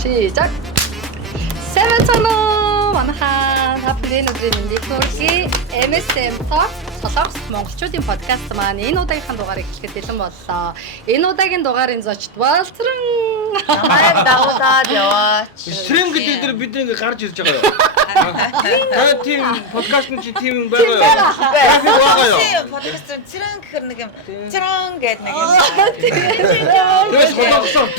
시작. 세븐천호 манайхан хапны өдрийн мэндийг хүргэе. MSM Talk Солонгос монголчуудын подкаст маань энэ удаагийнхаа дугаарыг эхлэхэд бэлэн боллоо. Энэ удаагийн дугаарын зочд Болцрон намайг дагуулад яваач. Стрим гэдэг дээр бид ингээ гарч ирж байгаа юу? Та тийм подкаст нь чи тийм юм байгаа юу? Подкаст цэрэн гэхэр нэг юм цэрэн гэдэг нэг юм. Тэгээс болгосоор.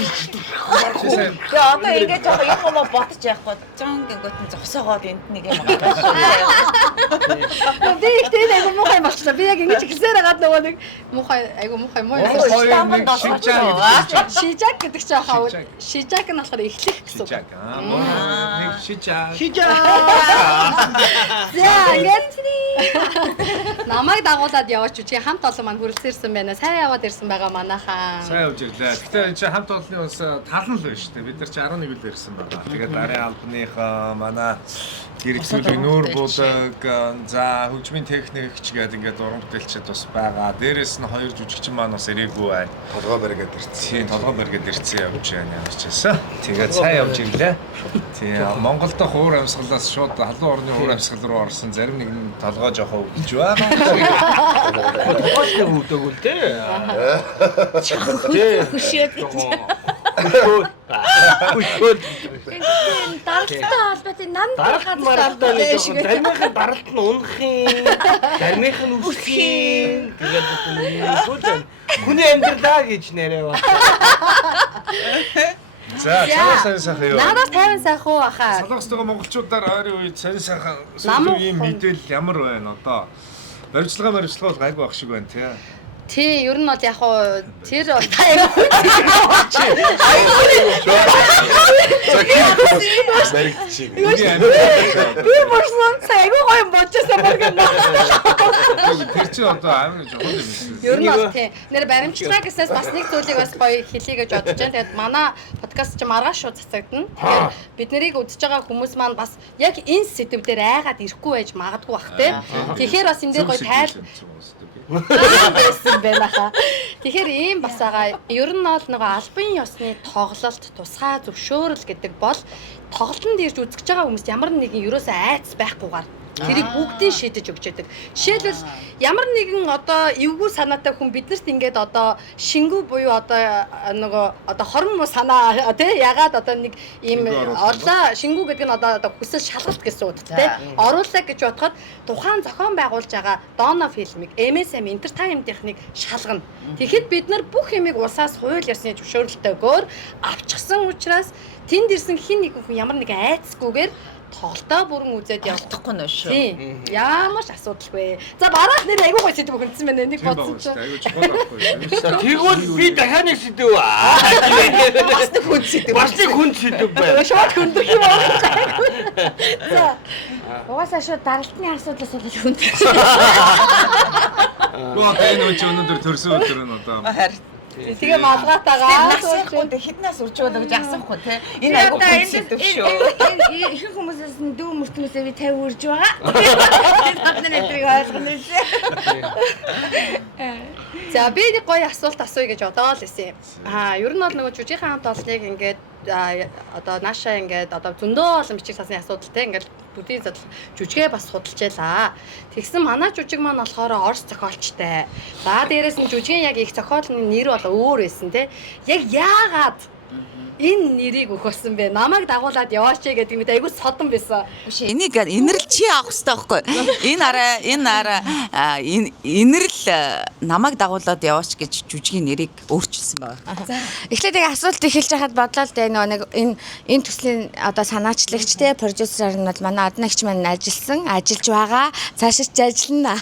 Тэгээ одоо ингээ жоох юм ботож яахгүй цэрэн гингөт нь зогсоогоод энд нэг юм байгаа. Би ихтэй айгу муухай болчихлоо. Би яг ингэж хэлсээр хагаад нөгөө нэг муухай айгу муухай муу. Шижак гэдэг чинь хавал шижак нь болохоор эхлэх гэсэн үг. Нэг шижак. За ингээд намайг дагуулад яваач үчи хамт олон маань хүрэлцээрсэн байна. Сайн яваад ирсэн байгаа манайхаа. Сайн явж ирлээ. Гэтэ энэ чинь хамт олонны бас талан л байна шүү дээ. Бид нар чи 11 үл ирсэн байна. Тэгээд арын албаныхаа манай гэрчлэлийн нүүр булаг за хөгжмийн техникч гэдэг ингээд уран бүтээлчд бас байгаа. Дээрээс нь хоёр жүжигчин маань бас ирээгүй байна. Толгой бариад ирсэн. Тийм, толгой бариад ирсэн явж байна ямарчээсаа. Тэгээд сайн явж ирлээ. Тийм, Монголд хуур амьсгалаас шууд халуун орны хуур амьсгал руу орсон. Зарим нэг нь толгой жоохоо өвдөж байна. Толгойч нэг өвдөг үл тээ. Хөшөөд Даралтай холбоотой нам даралт маралтай нэг жоохон зармийнхан даралт нь унах юм. Зармийнх нь үсэх юм. Тэгээд хүний амьдралаа гэж нэрээ ба. За, сайн сайхан юу? Надаас 50 сайхан уу хаа. Солонгостойгоо монголчуудаар ойрын үед сайн сайхан сүүлийн ийм мэдээлэл ямар байна одоо? Баримтлага бол гайгүй ах шиг байна тий. Тий, ер нь бол яг хоо тэр айгу Баригдчих. би борсон айгу гоё бодчихсан байна. Тэр чи одоо амар жоохон юм шиг. Ер нь бол тий. Нэр баримтчилгаа гэснээс бас нэг зүйлийг бас гоё хэлье гэж бодож байна. Тэгээд манай подкаст ч маргааш шууд цацагдана. Тэгэхээр бид нарыг үзэж байгаа хүмүүс маань бас яг энэ сэдв дээр айгаад ирэхгүй байж магадгүй бах тий. Тэгэхээр бас энэ дээр гоё тайл байсан байна хаа. Тэгэхээр ийм бас байгаа. Ер нь бол нөгөө албан ёсны тоглолт, тусгай зөвшөөрөл гэдэг бол тоглолтод ирж үзэж байгаа хүмүүст ямар нэгэн ерөөсөө айц байхгүйгээр тэрийг бүгдийг шийдэж өгч яадаг. Жишээлбэл ямар нэгэн одоо эвгүй санаатай хүн биднэрт ингээд одоо шингүү буюу одоо нөгөө одоо хорон муу санаа тий ягаад одоо нэг ийм орлоо шингүү гэдэг нь одоо хүсэл шалгалт гэсэн үг тий оруулаа гэж бодоход тухайн зохион байгуулж байгаа Dono фильмийг MSM Entertainment-ийн шалгана. Тэгэхэд бид нар бүх юмыг улсаас хууль ёсны зөвшөөрлөлтөөр авчихсан учраас тэнд ирсэн хин нэг хүн ямар нэгэн айцгүйгээр тоглолтоо бүрэн үзээд явахгүй нь шүү. Тийм. Ямар ч асуудалгүй. За бараад нэр айгуу гоё сэдв хөнцсөн байна. Нэг бодсон чинь. Айгуу чухал байхгүй. Тэгвэл би дахиад нэг сэдв аа. Бас нэг хүн сэдв. Бас нэг хүн сэдв байна. Шууд хөндөх юм аа. За. Угаасаа шууд даралтны асуудлаас болж хөндөх. Гоо энэ үчи өнөөдөр төрсөн өдөр нь одоо. Тэгээ малгайтагаа насхууд хэднээс үржүүлээ гэж асуухгүй те. Энэ айгуу хүн сэдв шүү. Ихэнх хүмүүсээс нь дүү мөртнөөсөө би 50 үрж байгаа. Бид нар нэтрийг ойлгоно лээ. За би нэг гоё асуулт асууя гэж бодоод л байсан юм. Ер нь бол нөгөө жүжигхэн хамт олныг ингээд одоо наашаа ингээд одоо зөндөө олон бичиг сасны асуудалтай ингээд бүдийн задал жүжигээ бас судалж ялаа. Тэгсэн манай жүжиг маань болохоор орос зохиолчтой. За дээрэс нь жүжигийн яг их зохиолны нэр бол өөр байсан те. Яг яагаад энэ нэрийг өгсөн бэ? Намайг дагуулад яваач гэдэг юм айгуу содон байсан. Биш энийг инэрл чи авах хэрэгтэй байхгүй. Энэ араа инэрл намайг дагуулад яваач гэж жүжигийн нэрийг өөрчилсөн байна. Эхлээд яг асуулт эхэлж байхад бодлоо л дээ нэг энэ төслийн одоо санаачлагч те продюсераар нь бол манай аднагч маань ажиллаж байгаа. Цаашаа ч ажиллана.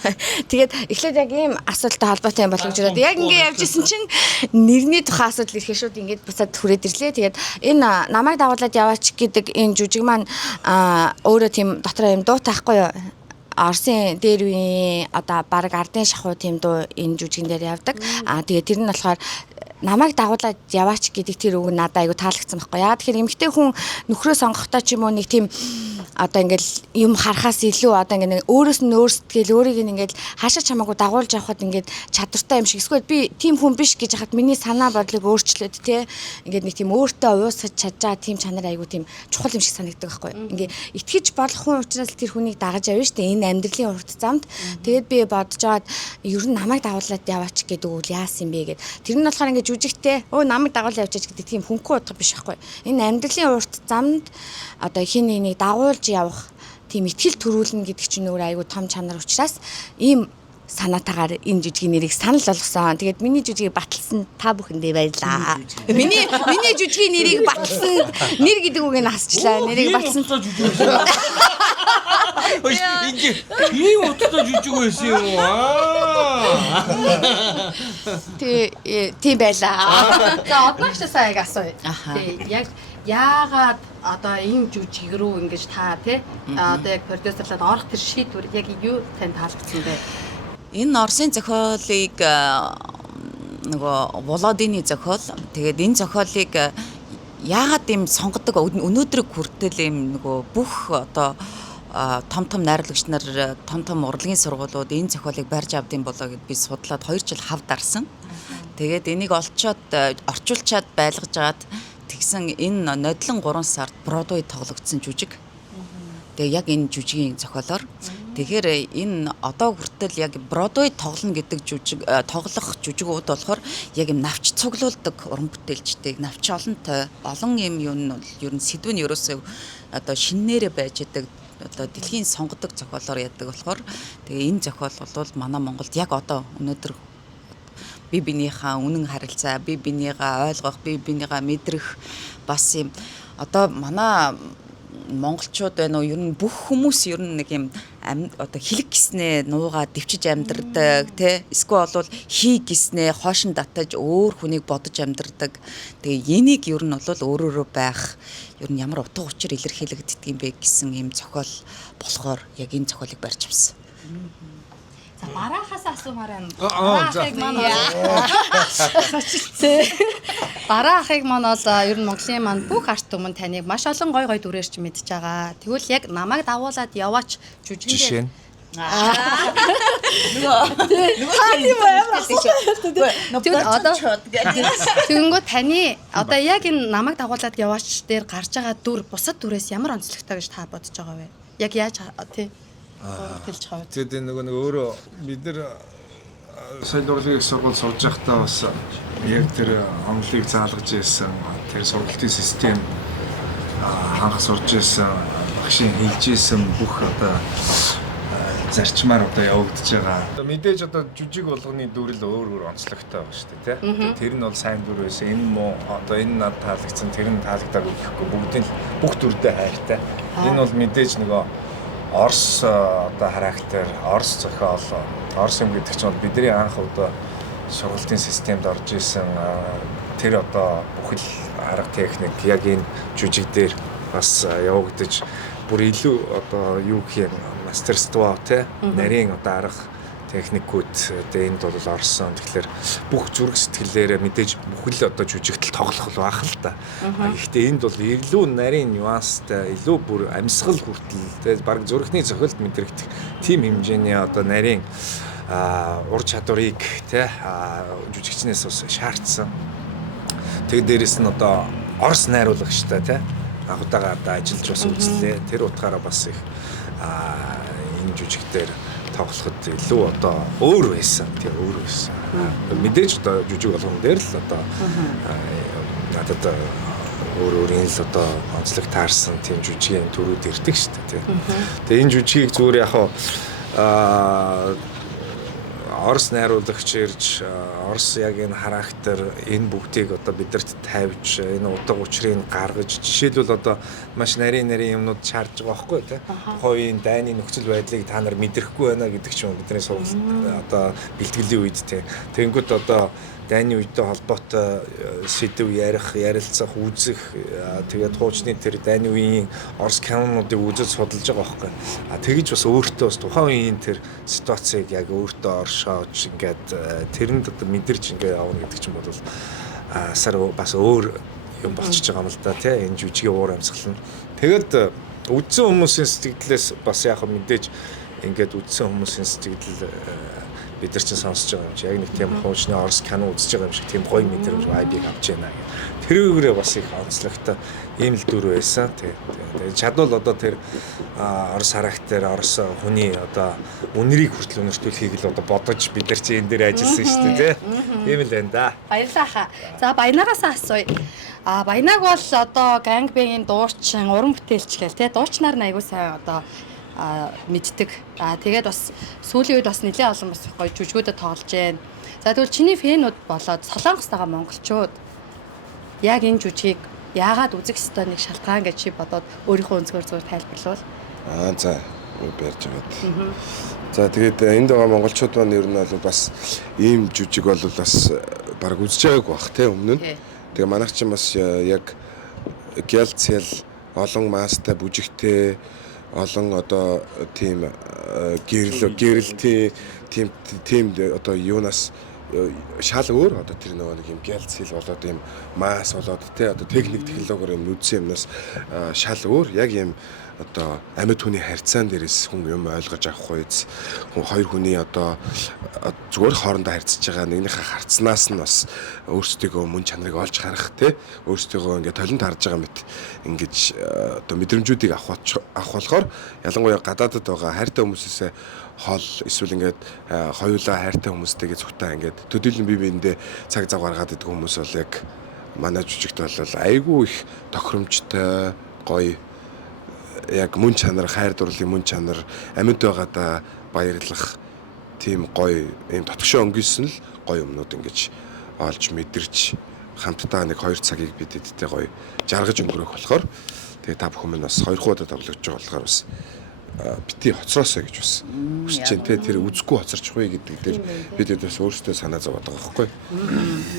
Тэгээд эхлээд яг ийм асуулттай холбоотой юм болов гэж бодоод яг ингэ явж исэн чинь нэрний тухай асуудал ирэхэд шууд ингэж буцаад хүрээд ирлээ. Тэгээд энэ намайг дагуулад яваач гэдэг энэ жүжиг маань өөрөө тийм дотроо юм дуу таахгүй юу? Орсын дээр үеийн одоо баг ардын шахуу тийм дуу энэ жүжигэн дээр явдаг. Тэгээд тэр нь болохоор намайг дагуулад яваач гэдэг тэр үг надад айгу таалагдсан байхгүй яа. Тэгэхээр эмэгтэй хүн нөхрөө сонгохдоо ч юм уу нэг тийм одоо ингээл юм харахаас илүү одоо ингээд өөрөөс нь өөрсдгээл өөрийг ингээд хаашаа чамаагүй дагуулж явахад ингээд чадвартай юм шиг эсвэл би тийм хүн биш гэж хахад миний санаа бодлыг өөрчлөөд те ингээд нэг тийм өөртөө уусгаж чадж байгаа тийм чанар айгу тийм чухал юм шиг санагддаг байхгүй. Ингээд итгэж болох хүн учраас тэр хүнийг дагаж явна шүү дээ. Энэ амьдралын урт замд тэгээд би бодож байгаад ер нь намайг дагуулад яваач гэдэг үйл яасан юм бэ гэд. Тэр нь болохоор ингээд жүжигтэй намайг дагуулж яваач гэдэг тийм хөнгөн утга биш байхгүй. Энэ амьдралын урт замд одоо хин нэгийг дагуулж явах тийм ихтгэл төрүүлнэ гэдэг чинь өөр айгу том чанар учраас ийм санаатаагаар энэ жүжигийн нэрийг санал болгосон. Тэгээд миний жүжигийг баталсан та бүхэндээ баярлаа. Миний жүжигийн нэрийг баталсан нэр гэдэг үгийг нь хасчлаа. Нэрийг баталсан жүжиг байсан. Ингээ ийм утгатай жүжиг байсан юм аа. Тийм байлаа. За одоогч сая асууя. Тий яг яагаад одоо ийм жүжиг рүү ингэж та тий одоо яг продюсерлаад орох тэр шийдвэр яг юу тань таалагдсан бэ? Энэ Оросын зохиолыг нөгөө Володины зохиол. Тэгээд энэ зохиолыг яагаад ийм сонгодог өнөөдрийг хүртэл ийм нөгөө бүх одоо том найруулагч нар том урлагийн сургуулиуд энэ зохиолыг барьж авдсан болоо гэд би судлаад 2 жил хав дарсан. Тэгээд энийг орчуулчаад байлгаж агаад тэгсэн энэ нодлон 3 сард Бродвей тоглогдсон жүжиг. Тэгээ яг энэ жүжигийн зохиолоор тэгэхээр энэ одоо хүртэл яг Бродвей тоглоно гэдэг тоглох жүжигүүд болохоор яг юм навч цуглуулдаг уран бүтээлчтэй навч олонтой олон юм юу нь бол ер нь сэдв нь ерөөсөө одоо шиннээрээ байж идэг одоо дэлхийн сонгодог зохиолоор яддаг болохоор тэгээ энэ зохиол бол манай Монголд яг одоо өнөөдөр би бинийхээ үнэн харилцаа би бинийгаа ойлгох би бинийгаа мэдрэх бас юм одоо манай монголчууд байна уу ер нь бүх хүмүүс ер нь нэг юм одоо хэлэг гиснээ нуугаа дэвчиж амьдардаг тий эсвэл бол хий гиснээ хоошин татаж өөр хүнийг бодож амьдардаг. Тэгээ энийг ер нь бол өөрөөрөө байх ер нь ямар утга учир илэрхийлэгддэг юм бэ гэсэн юм зохиол болохоор яг энэ зохиолыг барьж авсан. За бараахаас асуумаар байна. Бараа ахыг маань бол ер нь Монголын маань бүх арт түмэн таныг маш олон гой дүрээрч мэдж байгаа. Тэгвэл яг намайг дагуулад яваач жүжигээр Тэгэнгүүт таны одоо яг энэ намайг дагуулад яваач дээр гарч байгаа дүр бусад дүрээс ямар онцлогтой гэж та бодож байгаа вэ? Яг яаж тий хэлж байгаа вэ? Тэгээд нөгөө өөрөө бид нар сайн урлагийн сургууль сурж байхдаа бас яг тэр онолыг заалгаж ирсэн тэр сургалтын систем хангах сурж ирсэн багшийн хийж ирсэн бүх одоо зарчмаар одоо явагдаж байгаа. Мэдээж одоо жүжиг болгоны дүр л өөр онцлогтой байна шүү дээ, тий. Тэр нь бол сайн дүр байсан. Энэ муу одоо энэ над таалагдсан, тэр нь таалагдаагүй гэхгүй бүгдийн бүх дүрдээ хайртай. Энэ бол мэдээж нөгөө Орос одоо характер, Орос зохиол, Орос юм гэдэг чинь бидний анх одоо сургалтын системд орж исэн тэр одоо бүхэл арга техник яг энэ жүжиг дээр бас явагдаж бүр илүү одоо юу гэх юм мастерство те нарийн одоо арга техникүүд одоо энд бол орсон. Тэгэхээр бүх зүрх сэтгэлээрээ мэдээж бүхэл одоо жүжигтэл тоглох л байх л та. Гэхдээ энд бол илүү нарийн нюанстай, илүү бүр амьсгал хүртэл тэгээд баг зүрхний зохиолд мэдрэгдэх тийм хэмжээний одоо нарийн ур чадварыг те жүжигчнээс бас шаардсан. Тэгээд дээрэс нь одоо Орос найруулагчтай те агуудаага одоо ажиллаж бас үзлээ. Тэр утгаараа бас их энэ жүжигтэр тоглоход илүү одоо өөр байсан. Тийм өөр байсан. Мэдээж одоо жүжиг болгон дээр л одоо надад өөр энэ л одоо онцлог таарсан тийм жүжигийн төрүүд ирдэг шүү дээ. Тэгээ энэ жүжигийг зүгээр яг Орос найруулагч ирж Орос яг энэ характер энэ бүгдийг одоо бидэрт тавьж энэ утга учирыг гаргаж жишээлбэл одоо маш нарийн юмнууд шаардж байгаа байхгүй тий. Тухайн дайны нөхцөл байдлыг та нар мэдрэхгүй байна гэдэг ч юм бидний сургалт одоо бэлтгэлийн үед тий. Тэнгүүд одоо дайны үедээ холбоотой сэдв ярих, ярилцах, үзэх тэгээд хуучны тэр дайны үеийн Орос кинонуудыг үзэж судалж байгаа байхгүй. Тэгэж бас өөртөө бас тухайн үеийн тэр ситуацийг яг өөртөө оршоож ингээд тэрэнд одоо мэдэрч ингээд явна гэдэг чинь бол сар бас өөр юм болчихж байгаа юм л да тий. Энэ жүжигийн уур амьсгал нь. Тэгээд Үдсэн хүмүүсийн сэтгэлээс бас яг мэдээж ингээд үдсэн хүмүүсийн сэтгэл бид нар чинь сонсож байгаа юм чи яг нэг тийм хуучны орос кино үзэж байгаа юм шиг тийм гоё мэдрэмж vibe-ийг авч яана гэх. Тэрүүгээрээ бас их онцлогтой ийм л дүр байсан. Тэгээд чадвал одоо тэр орос характер орос хүний одоо үнэрийг хүртэл өнөртүүлэхийг л одоо бодож бид нар чи энэ дээр ажилласан шүү дээ тий. Ийм л байна да. Баярлалаа ха. За Баянагаас асууя. Баянаг бол одоо гангбэнгийн дуучин, уран бүтээлч гэл тий дуучнаар аягүй сайн одоо мэддэг. Тэгээд бас сүүлийн үед бас нэлээд олон бас гоё жүжигүүдэд тоглож байна. За тэгвэл чиний фэнүүд болоод Солонгост байгаа монголчууд яг энэ жүжигийг яагаад үзэх ёстой нэг шалтгаан гэж чи бодоод өөрийнхөө өнцгөр зүгээр тайлбарлавал. За барьж байгаа. За тэгээд энд байгаа монголчууд маань ер нь бол бас ийм жүжиг бол бас баг үзэж байгаагүй бах те өмнө нь. Тэгээ манайх чинь бас яг гялцэл олон маастай бүжигтэй олон одоо тийм гэрэлтэй тийм одоо юунаас шал өөр одоо тэр нэг юм гялцэл болоод юм маас болоод те одоо техник технологиор юм үдсэн юмнаас шал өөр яг юм одоо амьд хүний харьцаан дээрээс хүн юм ойлгож авах үйс хүн хоёр хүний одоо зүгээр хоорондоо харьцаж байгаа нэгнийхээ харцнаас нь бас өөрсдөө мөн чанарыг олж харах те өөрсдөө ингээд толинд харж байгаа мэт ингэж одоо мэдрэмжүүдийг авах болохоор ялангуяа гадаадд байгаа хайртай хүмүүсээс хол эсвэл ингээд хоёулаа хайртай хүмүүстэйгээ зүгтаа ингээд төдийлөн бие биендээ цаг зав гаргаад идэх хүмүүс бол яг манай жүжигт бол айгүй их тохиромжтой гоё яг мөн чанар хайр дурлалын мөн чанар амьд байгаадаа баярлах тийм гоё ийм дотгошоо өнгөсөн л гоё юмнууд ингэж олж мэдэрч хамтдаа нэг 2 цагийг бид эдтэй гоё жаргаж өнгөрөх болохоор тэгээ та бүхэн минь бас 2 хуудад тоглож байгаа болохоор бас бити хоцроосоо гэж бас хүсэж чинь тэр үзэхгүй хоцорч хуй гэдэг дээр бид бас өөрсдөө санаа зовоод байгаа байхгүй.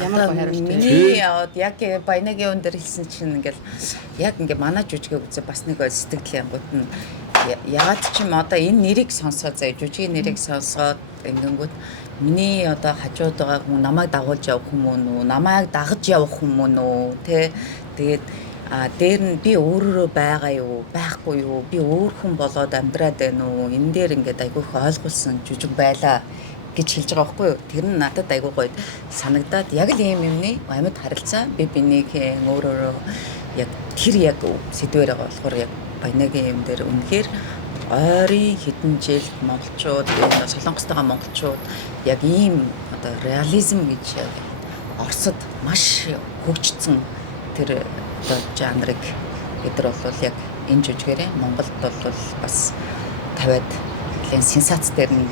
Ямар гоё хариулт. Миний яг Баянагийн өндөр хэлсэн чинь ингээл яг ингээ манай жүжигээ үзээ бас нэг сэтгэл янгууд нь ягаад ч юм одоо энэ нэрийг сонсоод заа жүжигийн нэрийг сонсоод ингэнгүүт миний одоо хажууд байгаа хүн намайг дагуулж явах хүмүүс үү намайг дагаж явах хүмүүс үү тэ тэгээд дээр нь би өөрөөрөө байгаа юу байхгүй юу би өөр хүн болоод амьдраад байна уу энэ дээр ингээд айгүй их ойлгуулсан жүжиг байлаа гэж хэлж байгаа байхгүй юу тэр нь надад айгүй гоё санагдаад яг л ийм юмны амьд харилцаа би бинийхээ өөрөөрөө яг тэр яг сэдвэр байгаа болохоор яг Баянагийн юм дээр үнэхээр ойрын хэдэн жил монголчууд Солонгост байгаа монголчууд яг ийм одоо реализм гэж Оросд маш хөгжсөн тэр одоо жанрыг эдгээр бол яг энэ жүжигээрээ Монголд бол бас тавиад нэлийн сенсац дээр нь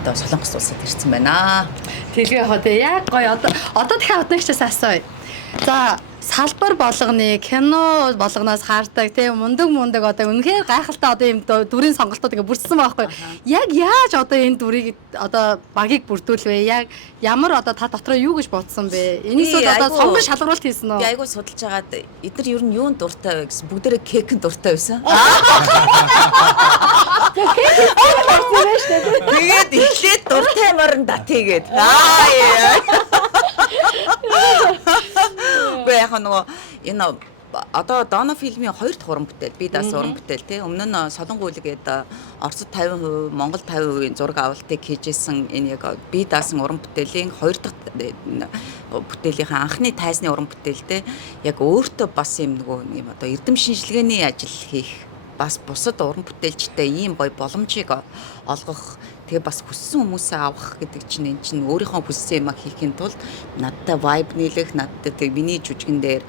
одоо Солонгос улсад ирсэн байна. Тэлгээ хоо тэ яг гоё одоо дахиад одногчээс асууя. За салбар болгоны кино болгоноос хаардаг тийм мундаг одоо үнэхээр гайхалтай одоо юм дүрийн сонголтууд ингээ бүрдсэн байхгүй. Яг яаж одоо энэ дүрийг одоо багийг бүрдүүлвэ? Яг ямар одоо та дотроо юу гэж бодсон бэ? Энийс бол одоо сонгон шалгаруулалт хийсэн үү? Би айгүй судалж байгаад эдгээр ер нь юунд дуртай вэ гэсэн бүгдээрээ кекэнд дуртай байсан. Тэгээд эхлээд дуртай морон да тэгээд. Гэхдээ яг нөгөө энэ одоо Дона фильмийн 2 дахь уран бүтээл би даас уран бүтээл тий өмнө нь Солонгуулгээд Оросд 50%, Монгол 50% зураг авалтыг хийжсэн энэ яг би даасан уран бүтээлийн 2 дахь бүтээлийнхээ анхны тайзны уран бүтээлтэй яг өөртөө бас юм нөгөө юм одоо эрдэм шинжилгээний ажил хийх бас бусад уран бүтээлчтэй ийм гоё боломжийг олгох тэгээ бас хүссэн хүмүүсээ авах гэдэг чинь эн чинь өөрийнхөө хүссэн юм хийхин тулд надтай vibe нийлэх надтай тэг миний жүжигэн дээр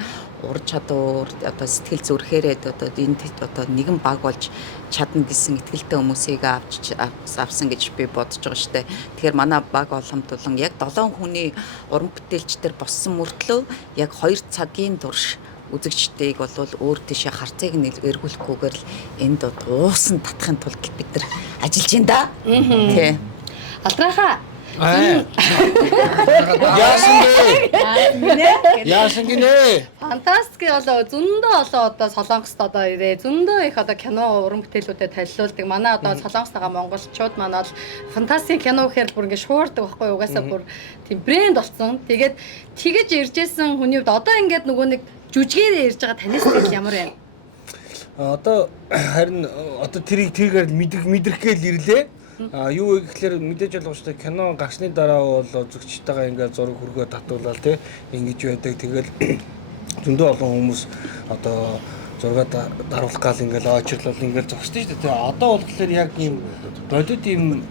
ур чадвар одоо сэтгэл зүрхээрээ одоо энд одоо нэгэн баг болж чадна гэсэн итгэлтэй хүмүүсийг авсан гэж би бодож байгаа штэ. Тэгэхээр манай баг оломтулан яг 7 хүний уран бүтээлчдэр боссон мөртлөө яг 2 цагийн турш үзэгчдийг бол өөр тийшээ харцыг нь эргүүлэхгүйгээр л энд уусан татахын тулд бид нар ажиллаж байна да. Тий. Алдрахаа. Яасан гинэ? Фантастик болоо зөндөө олоо одоо Солонгост одоо ирээ зөндөө их одоо кино уран бүтээлүүдэд танилцуулдаг. Манай одоо Солонгост байгаа монголчууд манай бол фантастик кино гэхээр бүр ингэ шуурдаг байхгүй угаасаа бүр тийм брэнд болсон. Тэгээд тэгэж иржсэн хүний хувьд одоо ингээд нөгөө нэг жүжигээр ирж байгаа таны сэтгэл ямар байна? Одоо харин одоо тэргээр мэдрэх гээл ирлээ. Юу вэ гэхээр мэдээж ойлгомжтой кино гарсны дараа бол үзэгчтэйгээ ингээд зураг хүргөө татуулаад тий ингэж байдаг. Тэгэл зөндөө олон хүмүүс одоо зураг даруулах гал ингээд очирлол ингээд зогсдөө шүү дээ. тий. Одоо бол тэгэхээр яг ийм бодит ийм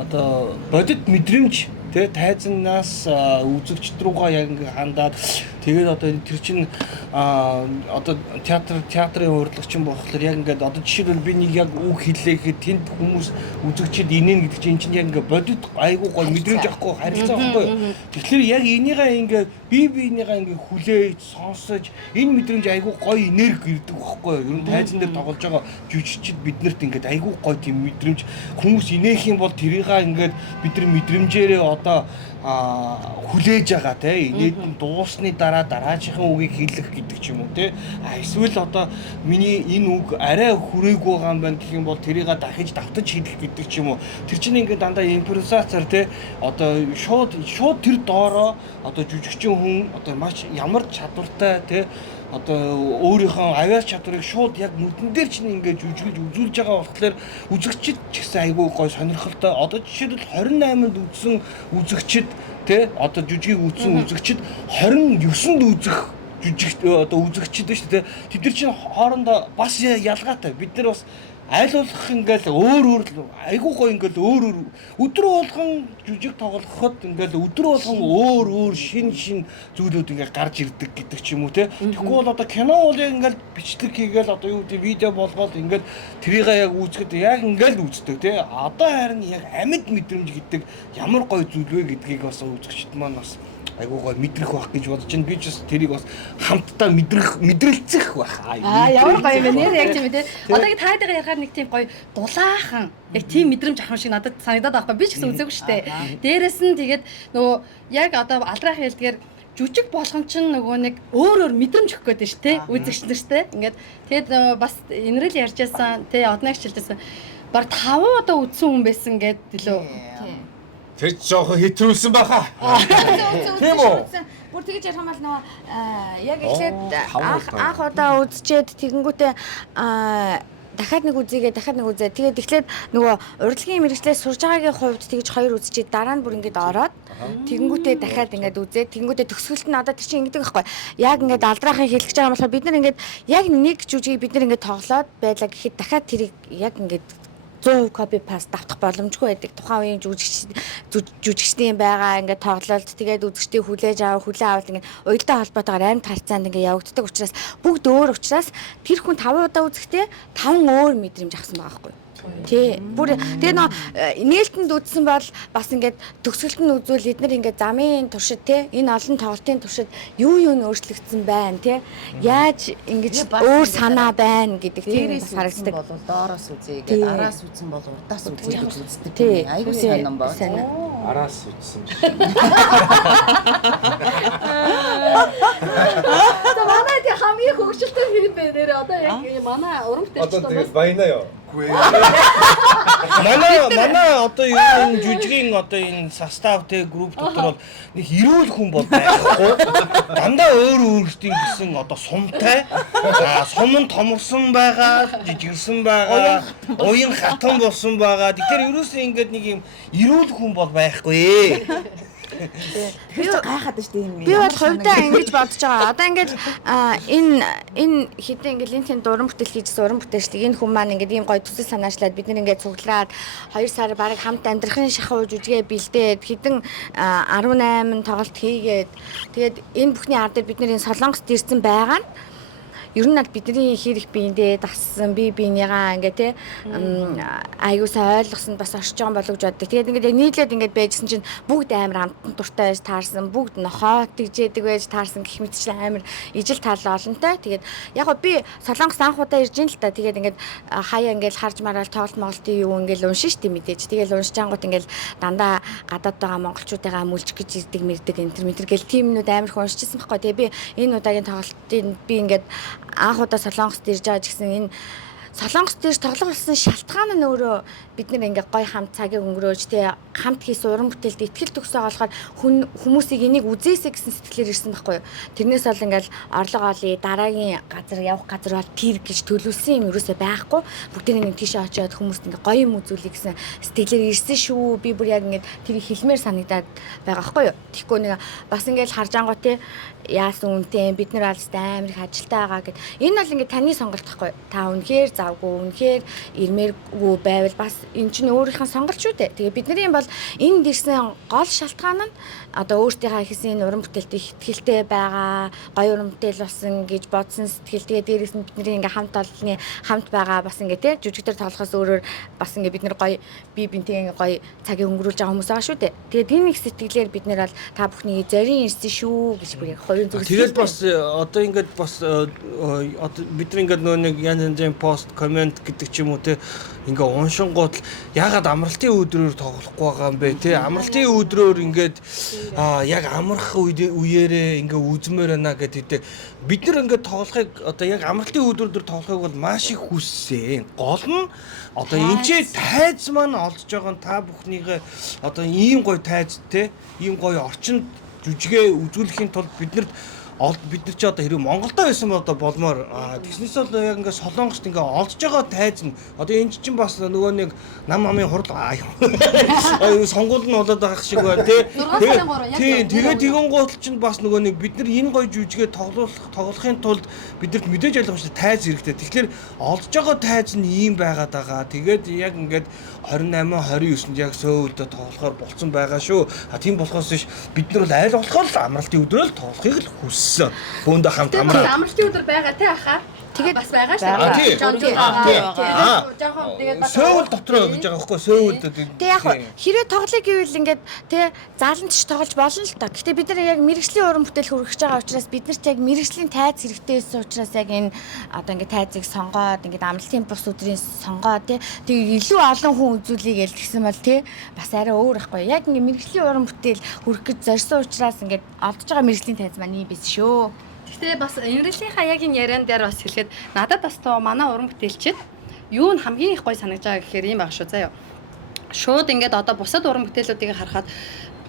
одоо бодит мэдрэмж тий тайзнаас үзэгчд рүүгээ яг ингээд хандаад тэгээд одоо тэр чинь одоо театрын урлагчин болохоор яг ингээд одоо жишээлбэл би нэг яг үг хэлээхэд тэнд хүмүүс үзэгчд инээн гэдэг чинь яг ингээд бодит айгуу гой мэдрэмж авахгүй харилцаа авахгүй. Тэгэхээр яг энийгээ ингээд биенийгээ ингээд хүлээж сонсож энэ мэдрэмж айгуу гой энерги ирдэг байхгүй юу? Ер нь тайзан дээр тоглож байгаа жүжигчид биднэрт ингээд айгуу гой тийм мэдрэмж хүмүүс инээх юм бол тэрийгээ ингээд бид нар мэдрэмжээрээ одоо хүлээж байгаа те инээд дуусны дараа дараачихын үгийг хэлэх гэдэг ч юм уу те эсвэл одоо миний энэ үг арай хүрээгүй байгаа юм байна гэх юм бол тэрийг дахиж давтаж хэлэх гэдэг ч юм уу тэр чинь ингээд дандаа импровизацаар те одоо шууд тэр доороо одоо жүжигчин хүн одоо маш ямар чадвартай те одоо өөрийнхөө авиас чадварыг шууд яг нүдэн дээр чинь ингээд жүжиглж үзүүлж байгаа болохоор үзэгчид ч гэсэн айгүй гой сонирхолтой. Одоо жишээлбэл 28-нд үзсэн үзэгчид тий одоо жүжигийг үзсэн үзэгчид 29-нд үзэх жүжиг одоо үзэгчид шүү дээ. Тэд нар чинь хоорондоо бас ялгаатай. Бид нар бас аль болох ингээл өөр айгүй гой ингээл өөр өдөр болгон жүжиг тоглоход ингээл өдөр болгон өөр шин зүйлүүд ингээл гарч ирдэг гэдэг ч юм уу те. Тэгэхгүй бол одоо кино бол яг ингээл бичлэг хийгээл одоо юу гэдэг видео болгоод ингээл тэрийгээ яг үзэхэд яг ингээл үздэг те. Одоо харин яг амьд мэдрэмж гэдэг ямар гой зүйл вэ гэдгийг бас үзэгчд маань бас айгуу гой мэдрэх байх гэж бодож байна. Би ч бас тэрийг бас хамтдаа мэдрэлцэх байх. Ямар гоё юм бэ нэр яг тийм үү те. Одоогийн таадагаа ярихаар нэг тийм гоё дулаахан яг тийм мэдрэмж авах шиг надад санагдаад байгаа. Би ч гэсэн үзээгүй шүү дээ. Дээрээс нь тэгээд нөгөө яг одоо алдрах хэлдгээр жүжиг болгон чинь нөгөө нэг өөр мэдрэмж өгөх гээд шүү те. Үзэгч нар шүү те. Ингээд тэгээд бас инрэл ярьжсэн те однаагч хэлжсэн. Баг 5 удаа үзсэн хүн байсан гэд илүү. Тэр жоохон хэтрүүлсэн байхаа. Тийм үү? Бүр тэгэж ярих юм бол нөгөө яг эхлээд анх удаа үзчихэд тэгэнгүүтээ дахиад нэг үзье. Тэгээд эхлээд нөгөө урлагийн мэргэжлээс сурж байгаагийн хувьд тэгэж 2 үзчихэд дараа нь бүр ингэж ороод тэгэнгүүтээ дахиад ингэж үзээ. Тэгэнгүүтээ төгсгөлт нь одоо тэр чинь ингэдэг байхгүй. Яг ингэж алдрахын хэлж байгаа юм болохоор бид нар ингэж яг нэг жүжигийг бид нар ингэж тоглоод байлаа гэхэд дахиад тэрийг яг ингэж 100% copy paste давтах боломжгүй байдаг. Тухайн үеийн жүжигчдийн байгаа ингээд тоглолт тэгээд үзэгчдийн хүлээж авалт ингээд уялдаа холбоотойгоор амьд харьцаанд ингээд явагддаг учраас бүгд өөр учраас тэр хүн 5 удаа үзэхдээ 5 өөр мэдрэмж авсан байгаа байхгүй. Тий. Бүр тэгээ нээлтэнд үзсэн бол бас ингээд төгсгөлт нь үзвэл эдгээр ингээд замын туршид тий энэ олон тоглолтын туршид юу нь өөрчлөгдсөн байна тий яаж ингэж өөр санаа байна гэдэг тийм харагддаг. Бол доороос үзье гэдэг араас үзсэн бол урдаас үзье гэж үздэг. Тий. Айгуу сайн юм байна. Араас үзсэн. За манай тий хамгийн хөвгчлөлтэй film бэ нэр одоо яг манай уран бүтээлч Одоо тэгээд баяна ёо. Манай одоо энэ жүжигийн одоо энэ состав те групп дотор бол нэг эрүүл хүн бол байхгүй. Дандаа өөртөө гэсэн одоо сумтай. Сум нь томорсон байгаа, жижигсэн байгаа, уян хатан болсон байгаа. Тэгэхээр ерөөсөө ингээд нэг юм эрүүл хүн бол байхгүй. Тэр чинь гайхаад шүү дээ юм. Би бол хувьдаа ингэж бодож байгаа. Одоо ингээд энэ хэдэн ингээд энэ тийм уран бүтээл хийжсэн уран бүтээлчдийг энэ хүн маань ингээд ийм гоё төсөл санаачлаад бид нэр ингээд цуглаад 2 сар бараг хамт амьдрахын шахуу жүжигээ бэлдээд хэдэн 18 тоглолт хийгээд тэгээд энэ бүхний ард дээр бид нэр энэ Солонгост ирсэн байгаа нь ер нь бидний хэрэг биендээ дассан биенийгаа ингээ те аюусаа ойлгосон бас орж байгаа болов гэж боддог. Тэгээд ингээд нийлээд ингээд байжсэн чинь бүгд амар амтан туртай байж таарсан, бүгд нохоо тэгжээдэг байж таарсан гэх мэт чинь амар ижил тал олонтой. Тэгээд яг гоо би Солонгос анх удаа ирж ин л та. Тэгээд ингээд хаяа ингээд харж мараал тоглолт моголтын юу ингээд уншин штий мэдээж. Тэгээд уншиж ангууд ингээд дандаа гадаад байгаа монголчуудаа мүлж гэж ирдэг мэрдэг энэ гэл тимнүүд амар их уншижсэн байхгүй. Тэгээд би энэ удаагийн тоглолтын би ингээд анх удаа Солонгост ирж байгаа ч гэсэн энэ Солонгос дээр тоглох болсон шалтгаан нь өөрөө бид нэр ингээ гой хамт цагийг өнгөрөөж тий хамт хийсэн уран бүтээлд ихтгэл төгсөө болохоор хүмүүсийг энийг үзээсэй гэсэн сэтгэлээр ирсэн байхгүй юу. Тэрнээс бол ингээл орлого олъё дараагийн газар явах газар бол тэр гэж төлөвлөсөн юм ерөөсөй байхгүй. Бүгдээ нэг тийшээ очиод хүмүүст ингээ гоё юм үзүүлэх гэсэн сэтгэлээр ирсэн шүү. Би бүр яг ингээ тэр хэлмээр санагдаад байгаа байхгүй юу. Тэгэхгүй нэг бас ингээл харж ангуу тий яасан үнтэй бид нар аль амар их ажилтаа байгаа гэд. Энэ бол ингээ таны сонголт байхгүй. Та үнэхээр завгүй үнэхээр ирмээргүй байвал бас энэ чинь өөрийнх нь сонголт шүү дээ. Тэгээ бидний бол энд ирсэн гол шалтгаан нь одоо өөртөөхөө хийсэн уран бүтээлд их ихтэй байгаа, гоё уран бүтээл болсон гэж бодсон сэтгэл. Тэгээ дээрээс нь бидний ингээ хамт олонны хамт байгаа бас ингээ тий жүжигтэр тоглохоос өөрөөр бас ингээ бид нар гоё бие бинтээ ингээ гоё цагийг өнгөрүүлж байгаа хүмүүс байгаа шүү дээ. Тэгээ тийм их сэтгэлээр бид нар бол та бүхний зорин ирсэн шүү гэж бүр яг хоёрын зүгээс. Тэгээд бас одоо ингээд бас одоо бид нар ингээд нэг янз янзын пост комент гэдэг ч юм уу те ингээ уншингууд л ягаад амралтын өдрөөр тоглохгүй байгаа юм бэ те амралтын өдрөөр ингээд яг амрах үеэрээ ингээ үзмээр байна гэдэг бид нар ингээ тоглохыг одоо яг амралтын өдрөөр тоглохыг бол маш их хүссэн. Гол нь одоо энэ ч тайз маань олж байгаа нь та бүхнийгээ одоо ийм гоё тайз те ийм гоё орчинд жүжигээ үзүүлэхийн тулд бид нар ч одоо хэрэг Монголдо байсан бол одоо болмоор тэгснээс бол яг ингээ Солонгост ингээ олж байгаа тайз нь одоо энэ чинь бас нөгөө нэг нам намын хурал сонгуул нь болоод байх шиг байна тий тэгээд тэгэн гол чинь бас нөгөө нэг бид нар энэ гоё жүжигээ тоглохын тулд бидэрт мэдээж ойлгомжтой тайз хэрэгтэй. Тэгэхээр олж байгаа тайз нь ийм байгаад байгаа. Тэгээд яг ингээд 28 29-нд яг сөөдө тоглохоор болцсон байгаа шүү. Тийм болохоос биш бид нар бол айл болохоор л амралтын өдрөө л тоглохыг л хүссэн. Бөөндө хамт амраа. Амралтын өдөр байгаа тий ахаа. Тэгээд бас байгаа тий. Тэгээд бас сөөвл дотроо гэж байгаа байхгүй сөөвл. Тэг яг хэрэг тоглоё гэвэл ингээд тий зааланч тоглож болно л та. Гэхдээ бид нар яг мэрэгжлийн уран бүтээл хүргэж байгаа учраас бид нарт яг мэрэгжлийн тайз хэрэгтэй байсан учраас яг энэ одоо ингээд тайзыг сонгоод ингээд амралтын бус өдрийн сонгоод тий илүү олон хүн үзүүлэе гэж тэгсэн бол тий бас арай өөр ихгүй. Яг ингээд мэрэгжлийн уран бүтээл хүргэх гэж зорьсон учраас ингээд олдож байгаа мэрэгжлийн тайз маань юм биш шүү. Гэтэ бас Инрилийнхаа яг энэ яриан дээр бас хэлэхэд надад бас тоо манай уран бүтээлчид юу нь хамгийн их гоё санагдаж байгаа гэхээр ийм баг шүү заяа. Шууд ингээд одоо бусад уран бүтээлүүдийг харахад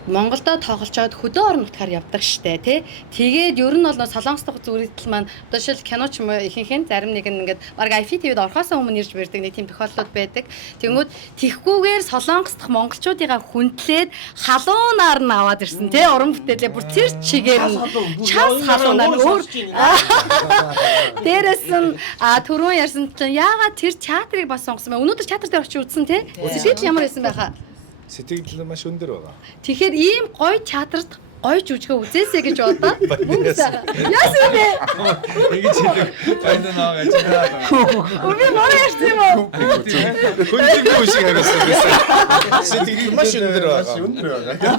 Монголдо тоглож байгаад хөдөө орон нутгаар явдаг штэ тий. Тэгээд ер нь бол солонгос дахь зүрэгдэл маань одоо шил кино ч юм уу ихэнх нь зарим нэг нь ингээд баг IPTV-д орохоос өмнө ирж бэрдэг нэг тийм тохиолдлууд байдаг. Тэнгүүд тихгүүгээр солонгос дахь монголчуудыгаа хүндлээд халуунаар нь аваад ирсэн тий. Уран бүтээлээ бүр цэр чигээр нь час халуунаар өөр дээрээс нь түрүүн ярьсан чинь яагаад тэр театрыг бас сонгосон бэ? Өнөөдөр театр дээр очиж үзсэн тий. Сэтгэл ямар байсан байхаа? Сэтгэл маш өндөр байгаа. Тэгэхээр ийм гоё театрт гоё жүжигээ үзээсэй гэж бодоо. Яасан бэ? Ингэж хэлэх байна наа гэж байна. Үгүй мороо ярьсан юм уу? Хөндлөг шиг харагдсан. Сэтгэл маш өндөр байгаа.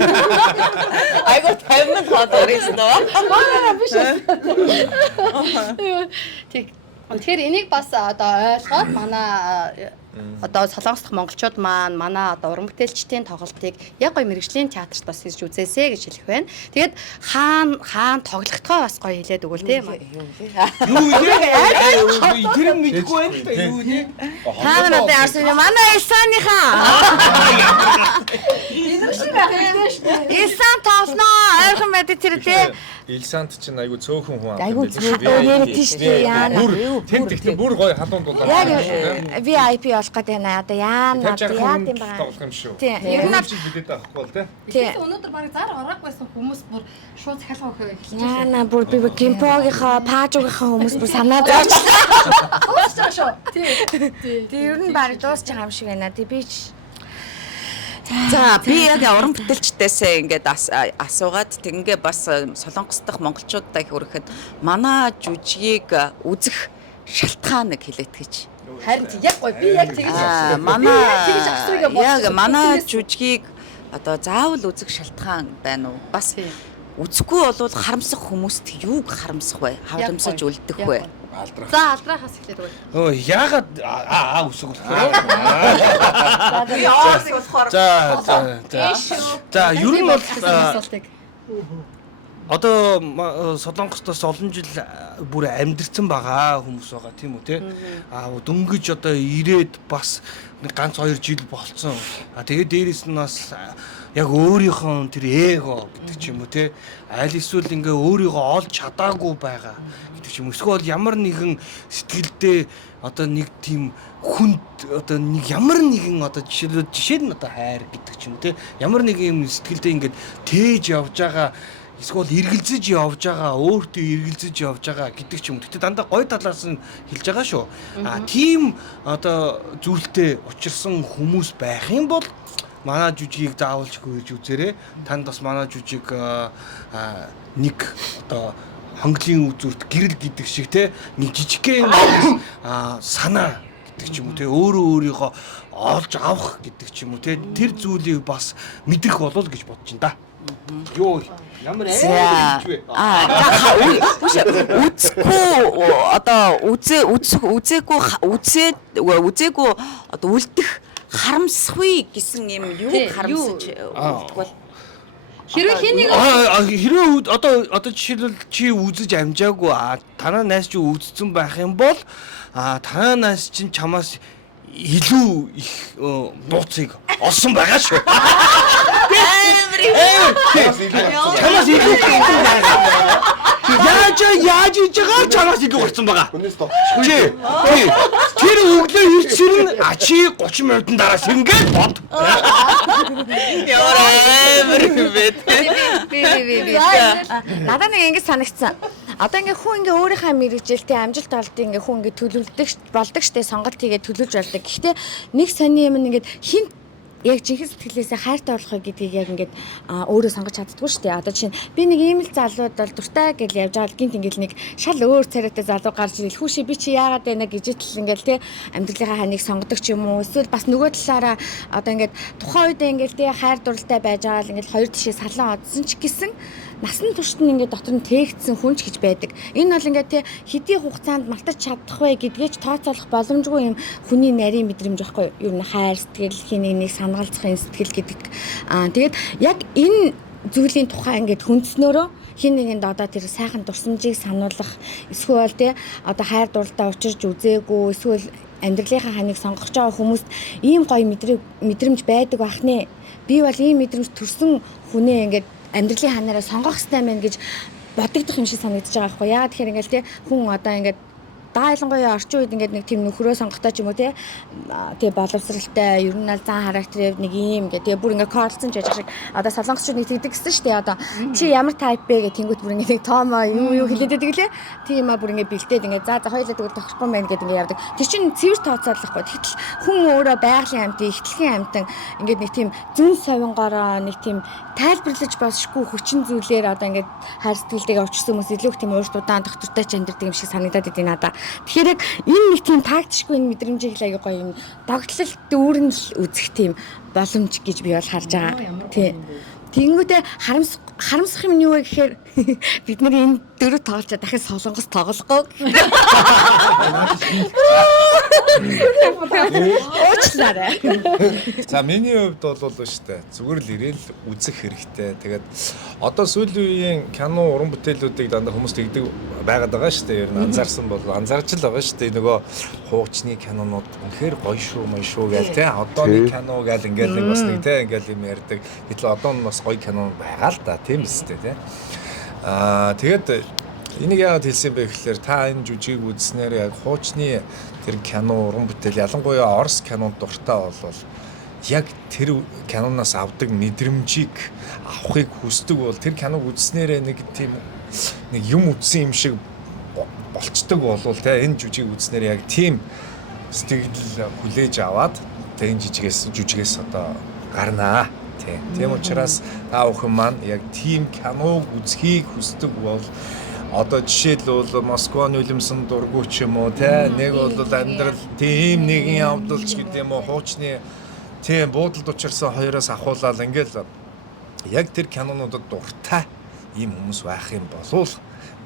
Айгуу таймд бодорсон доо. Мороо биш. Тэг. Тэгэхээр энийг бас одоо ойлгоод манай одоо солонгос дахь монголчууд маань манай одоо уран бүтээлчдийн тоглолтыг яг гоё мэрэгжлийн театрт бас хийж үзээсэй гэж хэлэх байна. Тэгээд хаан тоглохтгоо бас гоё хэлээд өгвөл тийм үү? Юу вэ? Тэр мэдгүй байна л да юу вэ? Хаана одоо ярьсан юм манай Элсаныхаа. Эзэмшил байх хэрэгтэй шүү дээ. Элсан тоглоноо ойрхон байдаг тэр тий. Илсант чинь айгу цөөхөн хүн авсан. Айгу цөөхөн тийм шүү яана. Тэн тэгтээ бүр гоё халуун дуулаад. Яг VIP болох гэдэг байна. Одоо яана яа тийм байгаа. Тоглох юм шүү. Тийм. Ер нь бидэд байхгүй бол тий. Тэгэхээр өнөөдөр баг зар ороог байсан хүмүүс бүр шууд захиалга өгөх эхэлж байна. яана бүр би Кимпогийнхаа Паажугийнхаа хүмүүс бүр санаа зовчихсан. Уусаа шүү. Тий. Тэг ер нь баг дуусч байгаа юм шиг байна. Тэг би ч За би яг уран бүтээлчдээс ингээд асуугаад тэгээ бас солонгос дахь монголчуудаа хүрэхэд манай жүжигийг үзэх шалтгааныг хэлээд гэж. Харин яг гоё би яг тэгэж ярьсан. Манай яг манай жүжигийг одоо заавал үзэх шалтгаан байна уу? Бас үзэхгүй бол харамсах хүмүүст юуг харамсах вэ? Харамсаж үлдэх вэ? За алдрахаас эхлээд өгөө. Яагаад үсэг болохоор. Би оосыг болохоор. За ер нь бол одоо Солонгостоос олон жил бүр амьдэрсэн байгаа хүмүүс байгаа тийм үү те. Дөнгөж одоо ирээд бас ганц 2 жил болцсон. Тэгээд дээрэс нь бас яг өөрийнхөө тэр эго гэдэг ч юм уу те. Аль эсвэл ингээ өөрийгөө олж чадаагүй байгаа гэдэг ч юм уу. Эсвэл ямар нэгэн сэтгэлдээ одоо нэг тийм хүнд одоо нэг ямар нэгэн одоо жишээ нь одоо хайр гэдэг ч юм те. Ямар нэгэн юм сэтгэлдээ ингээд тээж явж байгаа эсвэл эргэлзэж явж байгаа, өөртөө эргэлзэж явж байгаа гэдэг ч юм. Гэтэ дандаа гой талаас нь хэлж байгаа шүү. Тийм одоо зүйлтэй учирсан хүмүүс байх юм бол манай жүжигийг заавалж хөөж үзээрэй. Танд бас манай жүжиг нэг одоо хонглын үзүүрт гэрэл гэдэг шиг те нэг жижигхэн санаа гэдэг ч юм уу те өөрөө өөрийгөө олж авах гэдэг ч юм уу те тэр зүйлийг бас мэдрэх болов гэж бодож байна да. Йоо ямар гэж вэ? үзэхгүй одоо үзээгүй одоо үлдэх харамсахгүй гэсэн юм юу харамсаж үлдэх бол Хэрвээ хэнийг хэрвээ одоо жишээлбэл чи үзэж амжаагүй танаа найз чи үзсэн байх юм бол танаа найз чинь чамаас илүү их нууцыг олсон байгаа шүү. Чамаас илүү байгаа. Яаж иж байгаа чамаас илүү гарсан байгаа. Тэр өглөө ирж сэрнэ чи 30 минутын дараа сэрнгээд бод. ямар амар бэ? Надад нэг ингэ санагдсан. Одоо ингээ хүн ингээ өөрийнхөө мэрэгжилтэй амжилт олдгийг ингээ хүн ингээ төлөвлөдөг болдог штэ сонголт хийгээд төлөвлөж болдог. Гэхдээ нэг сони юм ингээд хин яг жинхэнэ сэтгэлээсээ хайртай болохыг гэдгийг яг ингээд өөрөө сонгож чаддгүй шүү дээ. Одоо чинь би нэг ийм л залууд бол дуртай гэж явж байгаа л гинт ингээд нэг шал өөр царайтай залуу гарч ирэл хүүши би чи яагаад байна гэж итл ингээд те амьдралынхаа ханыг сонгодог ч юм уу. Эсвэл бас нөгөө талаараа одоо ингээд тухайн үед ингээд те хайр дурлалтай байж байгаа л ингээд хоёр тишээ салан одсон ч гэсэн насан туршид нь ингээд дотор нь тээгдсэн хүн ч гэж байдаг. Энэ бол ингээд те хэдийн хугацаанд мартаж чадах вэ гэдгийг тооцоолох боломжгүй юм хүний нарийн мэдрэмж байхгүй юу? Ер нь хайр сэтгэл хин нэг санагалцахын сэтгэл гэдэг. Тэгээд яг энэ зүйлийн тухай ингээд хүндснөөрөө хин нэгэнд одоо тэр сайхан дурсамжийг сануулах эсвэл те одоо хайр дурлалтай учирч үзээгүй эсвэл амьдралынхаа ханыг сонгох гэж байгаа хүмүүст ийм гоё мэдрэмж байдаг байх нэ. Би бол ийм мэдрэмж төрсөн хүнээ ингээд амьдралын ханаараа сонгох хэрэгтэй байна гэж бодогдох юм шиг санагдаж байгаа байхгүй. Яагаад тэгэхээр ингээл те хүн одоо ингээд даайлангуяа орчин үед ингээд нэг тийм нөхрөө сонгохтой ч юм уу те боловсралтай ер нь аль зан характерээр нэг юм гэх тэгээ бүр ингээд корлцсон ч яж шиг одоо солонгосчууд нэг тэгдэг гэсэн шүү дээ. Одоо чи ямар тайп бэ гэх тэнгуут бүр ингээд нэг тоомо юу хэлээд байдаг лээ. Тийм бүр ингээд бэлдээд ингээд за хоёулаа тэгвэл тохирохгүй байна гэдэг ингээд явдаг. Тэр чинь цэвэр тооцоолохгүй. Тэгтэл хүн өөрөө байгалийн амьтан ихтлэхийн амьтан ингээд нэг тийм зүн совингороо нэг тийм тайлбарлаж болшгүй хүчин зүйлээр одоо ингээд хайр сэтгэлтэйгээ уулзсан хүмүүс илүү их тийм уурт удаан доктортай ч амьдэрдэг юм шиг санагдаад идэв надаа. Тэгэхээр яг энэ нэг тийм тактичгүй энэ мэдрэмжийг л аягүй гоё юм догтлол дүүрэн л үзэх тийм боломж гэж би бол харж байгаа. Тийм. Тэнгүүтээ харамсах юм юу вэ гэхээр бид нар энэ дөрөв тоглолцоо дахин солонгос тоглохгүй. Уучлаарай. За миний хувьд бол штэ зүгээр л ирээл үзэх хэрэгтэй. Тэгээд одоо сүүлийн үеийн кино уран бүтээлүүдийг дандаа хүмүүс тэгдэг байгаад байгаа штэ. Ер нь анзаарсан бол анзаарч л байгаа штэ. Нөгөө хуучны кинонууд үнэхээр гоё шүү мөн шүү гээл те. Одоо нэг кино гээл ингээл нэг бас нэг те ингээл юм ярьдаг. Гэтэл одоо нь бас гоё кино байгаа л да. Тийм үстэй те. Тэгээд энийг яагаад хэлсэн бэ гэхээр та энэ жүжиг үзснээр яг хуучны тэр кино уран бүтээл ялангуяа орос кинонд дуртай болвол яг тэр киноноос авдаг мэдрэмжийг авахыг хүсдэг бол тэр киног үзснээр нэг тийм нэг юм үзсэн юм шиг болцдог болвол те энэ жүжиг үзснээр яг тийм сэтгэл хүлээж аваад тэр энэ жүжигээс одоо гарнаа. Тийм учраас та бүхэн маань яг тийм киног үзхийг хүсдэг бол одоо жишээлбэл Москваны үлэмсэн дургуй ч юм уу те нэг бол амьдрал тийм нэгэн явдалч гэдэг юм уу хуучны тийм буудалд учирсан хоёроос ахуулаад ингээл яг тэр кинонуудад дуртай ийм хүмүүс байх юм болвол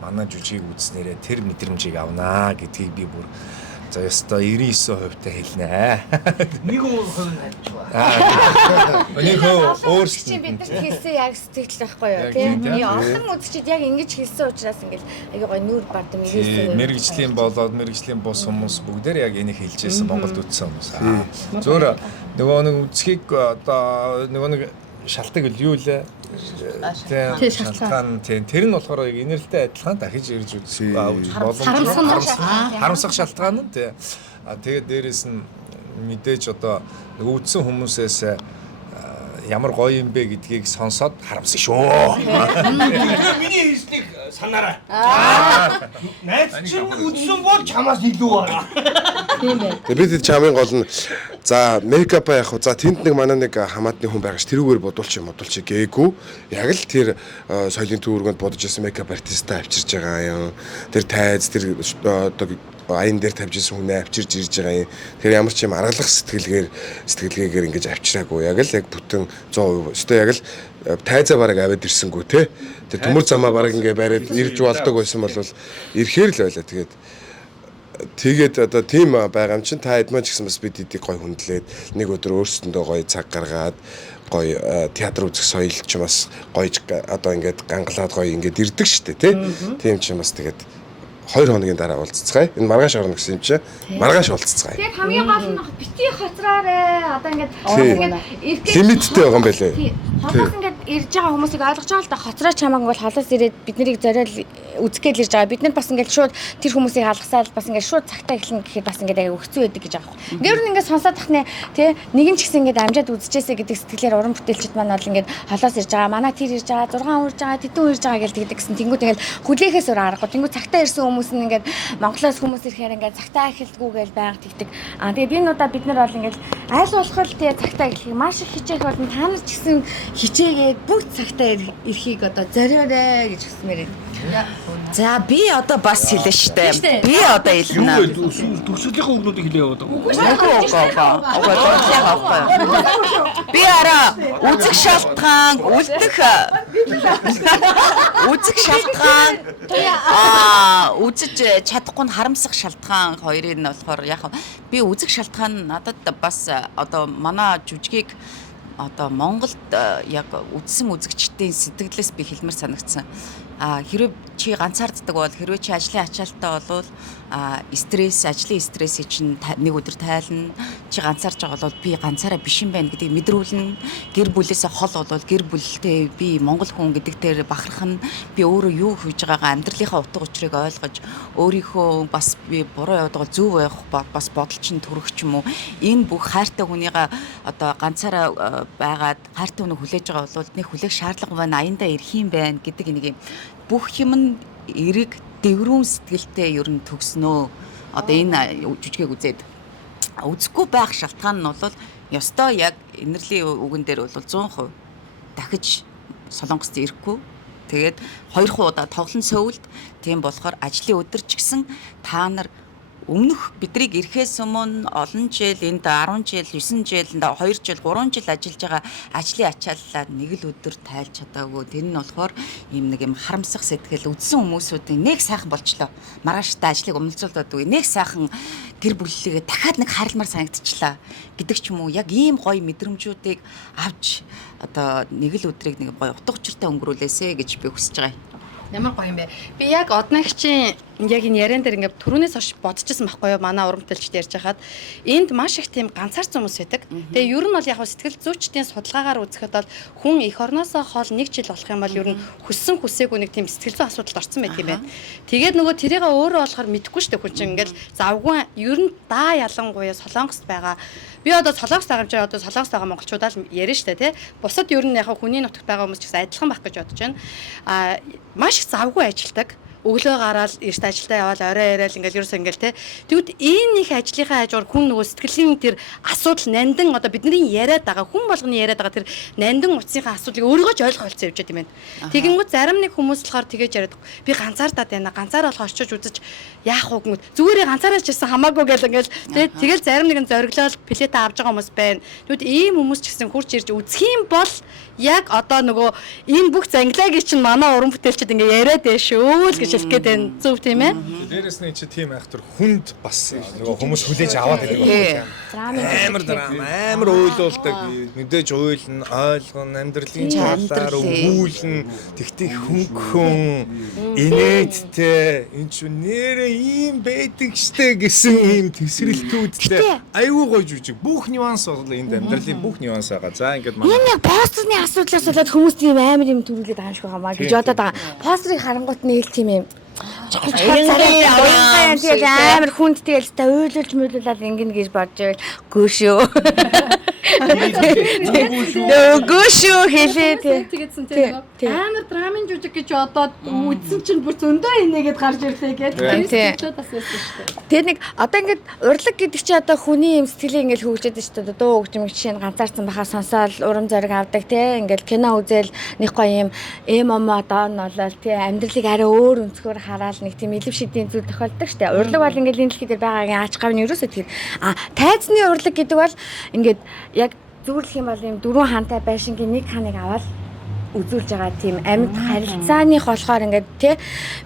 манай жүжиг үзснээрээ тэр мэдрэмжийг авнаа гэдгийг би бүр За яста 99% та хэлнэ. Нэг хувь найдаж байна. Нэг өөрсдөө чинь бид нар хэлсэн яг сэтгэл байхгүй юу Яг тийм. тийм, Олон үзэгчид яг ингэж хэлсэн учраас ингээл аягүй гоё нүүр бардам мэрэгжлийн болоод мэрэгжлийн бос хүмүүс бүгдээр яг энийг хэлжсэн Монголд үтсэн хүмүүс. Зөөр нөгөө нэг үзхийг одоо нөгөө нэг шалтгаан юу лээ? Тийм, шалтгаан тийм тэр нь болохоор яг инэрлтэй адилхан дахиж ирж үзэх боломжтой харамсах шалтгаан нь тийм. Тэгээд дээрэс нь мэдээж одоо үүдсэн хүмүүсээс ямар гоё юм бэ гэдгийг сонсоод харамсан шүү. Миний хэлснийг санаарай. Найз чинь үдсэн бол чамаас илүү байгаа. Тийм бай. Тэгээд бид чамын гол нь за мейкап яах вэ? За тэнд нэг манай нэг хамаатны хүн байгаа ш тэрүүгээр бодуулчих гээгүй. Яг л тэр соёлын төвөргөнд бодож ирсэн мейкап артистаа авчирж байгаа юм. Тэр тайз тэр одоо аян дээр тавьж ирсэн хүнээ авчирж ирж байгаа юм. Тэгэхээр ямар ч юм аргалах сэтгэлгээгээр ингэж авчираагүй. Яг бүтэн 100%. Өстой яг л тайзаа бараг аваад ирсэнгүү те. Тэр төмөр замаа бараг ингээ бариад ирж болдог байсан бол ирэхээр л байлаа. Тэгээд одоо тийм байгаа юм чинь та эдмэн ч гэсэн бас бид эдийг гой хүндлээд нэг өдөр өөрсөндөө гой цаг гаргаад гой театр үзэх соёл ч бас гой одоо ингээд гангалаад гой ингээд ирдэг штэ тий. Тийм ч юм бас тэгээд 2 хоногийн дараа уулзцгаая. Энэ маргааш орно гэсэн юм чи. Маргааш уулзцгаая. Тэгээд хамгийн гол нь бити хоцраарэ. Одоо ингээд лимиттэй байгаа юм байлээ. Холоос ингээд ирж байгаа хүмүүсийг ойлгож байгаа л да хоцроо чамааг бол холоос ирээд бид нарыг зориул үзгээд ирж байгаа. Бид нар бас ингээд шууд тэр хүмүүсийг алгасаад бас ингээд шууд цагтаа эхлэн гэхээр бас ингээд аяа өгцөө байдаг гэж байгаа юм. Ингээд юу ингээд сонсоод тахны тий нэг нь ч гэсэн ингээд амжаад үзчихээсэ гэдэг сэтгэлээр уран бүтээлчд маань бол ингээд холоос ирж байгаа. Манай тэр ирж байгаа 6 хүн ирж байгаа, тэдэн хүн ирж байгаа гэдэг гэсэн тэнгууд ингээд хүлээхээс өөр аргагүй. Тэнгууд цагтаа ирсэн хүмүүс нь ингээд Монголоос хүмүүс ирэхээр ингээд цагтаа эхэлдэггүй гэж байнга тэгдэг. Тэгээд энэ удаа бид нар бол ингээд аль болох тий цагтаа эхлэхийг маш их хичээх болно. Та нар ч гэсэн хичээгээд бүх цагтаа ирэхийг одоо зориорой гэж хэлмээр байна. За би одоо бас хэлнэ штэ. Би одоо хэлнэ. Төгсгөлийн өгнүүдийг хэлээ яваад байгаа. Би араа үзэх шалтгаан, үлдэх үзэх шалтгаан үзэж чадахгүй нь харамсах шалтгаан хоёрыг нь болохоор яг би үзэх шалтгаан надад бас одоо манай жүжигийг одоо Монголд яг үзсэн үзэгчдийн сэтгэлээс би хэлмээр санагдсан. Хэрвээ чи ганцаарддаг бол хэрвээ чи ажлын ачаалттай болвол стресс, ажлын стрессийг чинь нэг өдөр тайлна. Чи ганцаарч байгаа бол би ганцаараа биш юм байна гэдгийг мэдрүүлнэ. Гэр бүлээсээ хол болвол гэр бүлтэй би монгол хүн гэдэгтэр бахарх нь би өөрөө юу хийж байгаагаа амьдралынхаа утга учирыг ойлгож өөрийнхөө бас би буруу яваад байгаа зөв байх бас бодол чинь төрөх ч юм уу. Энэ бүх хайртай хүнийгээ одоо ганцаараа байгаад хайртай хүнийг хүлээж байгаа бол нэг хүлээх шаардлага байна. Аяндаа ирэх юм байна гэдэг нэг юм бүх юм нь эрэг дэврүүн сэтгэлтэй ер нь төгснөө. Одоо энэ жүжигийг үзээд үзэхгүй байх шалтгаан нь бол ёстой яг инэрлийн үгэн дээр бол 100% дахиж Солонгост ирэхгүй. Тэгээд 2 удаа тоглон сөүлд тийм болохоор ажлын өдөр ч гэсэн та нар өмнөх бидрийг ирэхээс өмнө олон жил энд 10 жил 9 жил 2 жил 3 жил ажиллаж байгаа ажлын ачааллаа нэг л өдөр тайлж чадаагүй. Тэр нь болохоор ийм нэг юм харамсах сэтгэл үдсэн хүмүүсүүдийн нэг сайхан болчлоо. Маргааштай ажлыг өмөлцүүлээд үгүй. Нэг сайхан гэр бүллийгээ дахиад нэг харилмаар санагдчихлаа гэдэг ч юм уу. Яг ийм гоё мэдрэмжүүдийг авч одоо нэг л өдрийг нэг гоё утга учиртай өнгөрүүлээсэ гэж би хүсэж байгаа. Ямар гоё юм бэ? Би яг однагчийн яг энэ яриан дээр ингээд түрүүнээс хойш бодчихсон байхгүй юу? Манай уран бүтээлчд ярьж хахад энд маш их тийм ганцаарсан хүмүүс байдаг. Тэгээ ер нь бол яг сэтгэл зүйчдийн судалгаагаар үзэхэд бол хүн эх орноосоо хол 1 жил болох юм бол ер нь хүссэн хүсээгүй нэг тийм сэтгэл зүйн асуудалд орсон байт юм байна. Тэгээд нөгөө тэрийг өөрөө болохоор мэдэхгүй шүү дээ хүн чинь ингээд завгүй ер нь даа ялангуяа Солонгост байгаа. Би одоо Солонгост байгаа юм чи одоо Солонгост байгаа монголчуудаа л ярина шүү дээ тий. Бусад ер нь яг хүний нутагт байгаа хүмүүс ч гэсэн адилхан байх гэж бодож байна. Маш их завгүй ажилдаг. Өглөө гараад эрт ажилдаа яваад орой ирээл ингээл ерөөсөө ингээл те. Тэгвэл энэ их ажлынхаа хажуугаар хүн нөгөө сэтгэлийн тэр асуудал нандин одоо бидний яриад байгаа хүн болгоны яриад байгаа тэр нандин утсынхаа асуудлыг өөрийгөө ч ойлгох болцсон явж байгаа юм байна. Тэгэнгүүт зарим нэг хүмүүс болохоор тэгэж яриад би ганцаардаад байна. Ганцаараа болохоо очиж үзэж яах вэ гэмүүд зүгээрээ ганцаараа ч гэсэн хамаагүй гэл ингээл те. Тэгэл зарим нэгэн зориглол плетэ авч байгаа хүмүүс байна. Тэгвэл ийм хүмүүс ч гэсэн хурж ирж үзэх юм бол яг одоо нөгөө энэ бүх зангилагийг чинь манай уран бүтээлчд ингээ яриад байна шүү л гэж ажиллах гэдэг зөв тийм ээ. Дээрээс нь чи тийм айхтар хүнд бас нөгөө хүмүүс хүлээж аваад байдаг байна. Амар уйлуулдаг. Мэдээж уйлна, ойлгоно, амьдралын талаар өгүүлнэ. Тэгтээ хөнгөн инээдтэй энэ ч нэрээ ийм байдаг штэ гэсэн ийм тесрэлтүүдтэй. Айгүй гоё жүжиг. Бүх нюанс бол энд амьдралын бүх нюанс байгаа. За ингээд Энэ яг постерны асуудлаас болоод хүмүүс тийм амар юм төрүүлээд байгаа юм шиг байгаа маа гэж бодоод байгаа. Постерыг харангуут нээл тийм юм. Тэгээд амар хүнд тэгэл та уйлуулж мөйлүүлээд ингэнэ гэж бодож байвал гүшөө. Гүшөө хэлээ тий. Тэгээдсэн тийм амар драмын жүжиг гэж одоод үзсэн чинь бүр зөндөө инээгээд гарч ирлээ гэдэг. Тэр бас байсан шүү дээ. Тэгээд нэг одоо ингээд урлаг гэдэг чи одоо хүний юм сэтгэлийг ингээд хөгжөөд шүү дээ. Дуу хөгжмөг жишээ нь ганцаарсан бахаа сонсоол урам зориг авдаг тий. Ингээд кино үзэл нэг гоё юм одоо нь болол тий. Амьдралыг арай өөр өнцгөр хараад нэг тийм илэв шидийн зүйл тохиолдог шүү дээ. Урлаг бол ингээд энэ дэлхий дээр байгаагийн аач гавны ерөөсөө тэр тайзны урлаг гэдэг бол ингээд яг зөвлөх юм бол юм дөрвөн хантай байшингийн нэг ханыг аваад үзүүлж байгаа тийм амьд харилцааных болохоор ингээд тий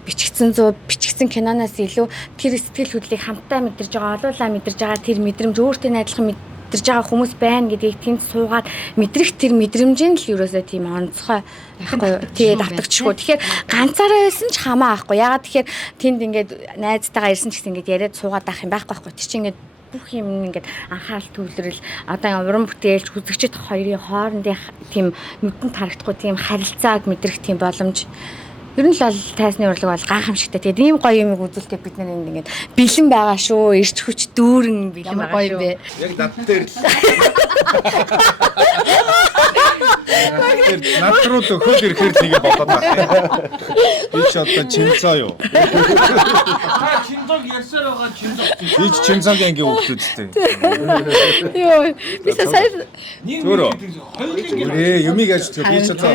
бичигдсэн киноноос илүү тэр сэтгэл хөдлөлийг хамтдаа мэдэрж байгаа олуулаа мэдэрж байгаа тэр мэдрэмж өөртөө адилхан мэдэрж байгаа хүмүүс байна гэдгийг тэнд суугаад мэдрэх тэр мэдрэмжийн л ерөөсөө тийм онцгой байхгүй тий давтагчгүй. Тэгэхээр ганцаараа байсан ч хамаа ахгүй. Ягаад тэгэхээр тэнд ингээд найзтайгаа ирсэн ч гэсэн ингээд яриад суугаад байх юм байхгүй. Тэр чинь ингээд бүх юм ингээд анхаарал төвлөрөл одоо уран бүтээлч үзэгчд хоёрын хоорондын тийм нүдэнд харагдахгүй тийм харилцааг мэдрэх тийм боломж ер нь л бол тайзны урлаг бол гайхамшигтай. Тэгээд ийм гоё юмыг үзүүлэхэд бид нар ингээд бэлэн байгаа шүү. Ирч хүч дүүрэн бэлэн байгаа шүү. Яг над дээр л. Над руу хөл ирэхээр тэгээ бодоод байна. Би ч одоо чинцаа юу? Та чинцог ярьсаар байгаа чинцог. Би ч чинцаагийн ангийн хүүхдүүдтэй. Йоо, би сая Хоёулын юмыг ажиж би ч одоо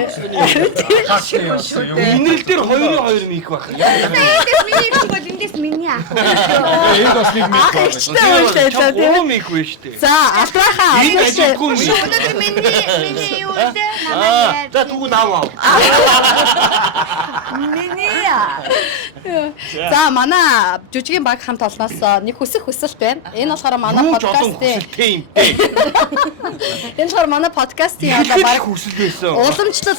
инрэл дээр хоёрын мик байх. Миний их бол эндээс миний ах. энэ бас нэг мик байна. Гурван мик вэ штэ. за алдрахаа Энэ ажилгүй мик. Өнөөдөр миний юу вэ? За түүн аваа. Миний за манай жүжигийн баг хамт олноос нэг хүсэлт байна. Энэ болохоор манай подкастын тийм. энэ болохоор манай подкастын одоо баг Хүсэл байсан. уламжлал.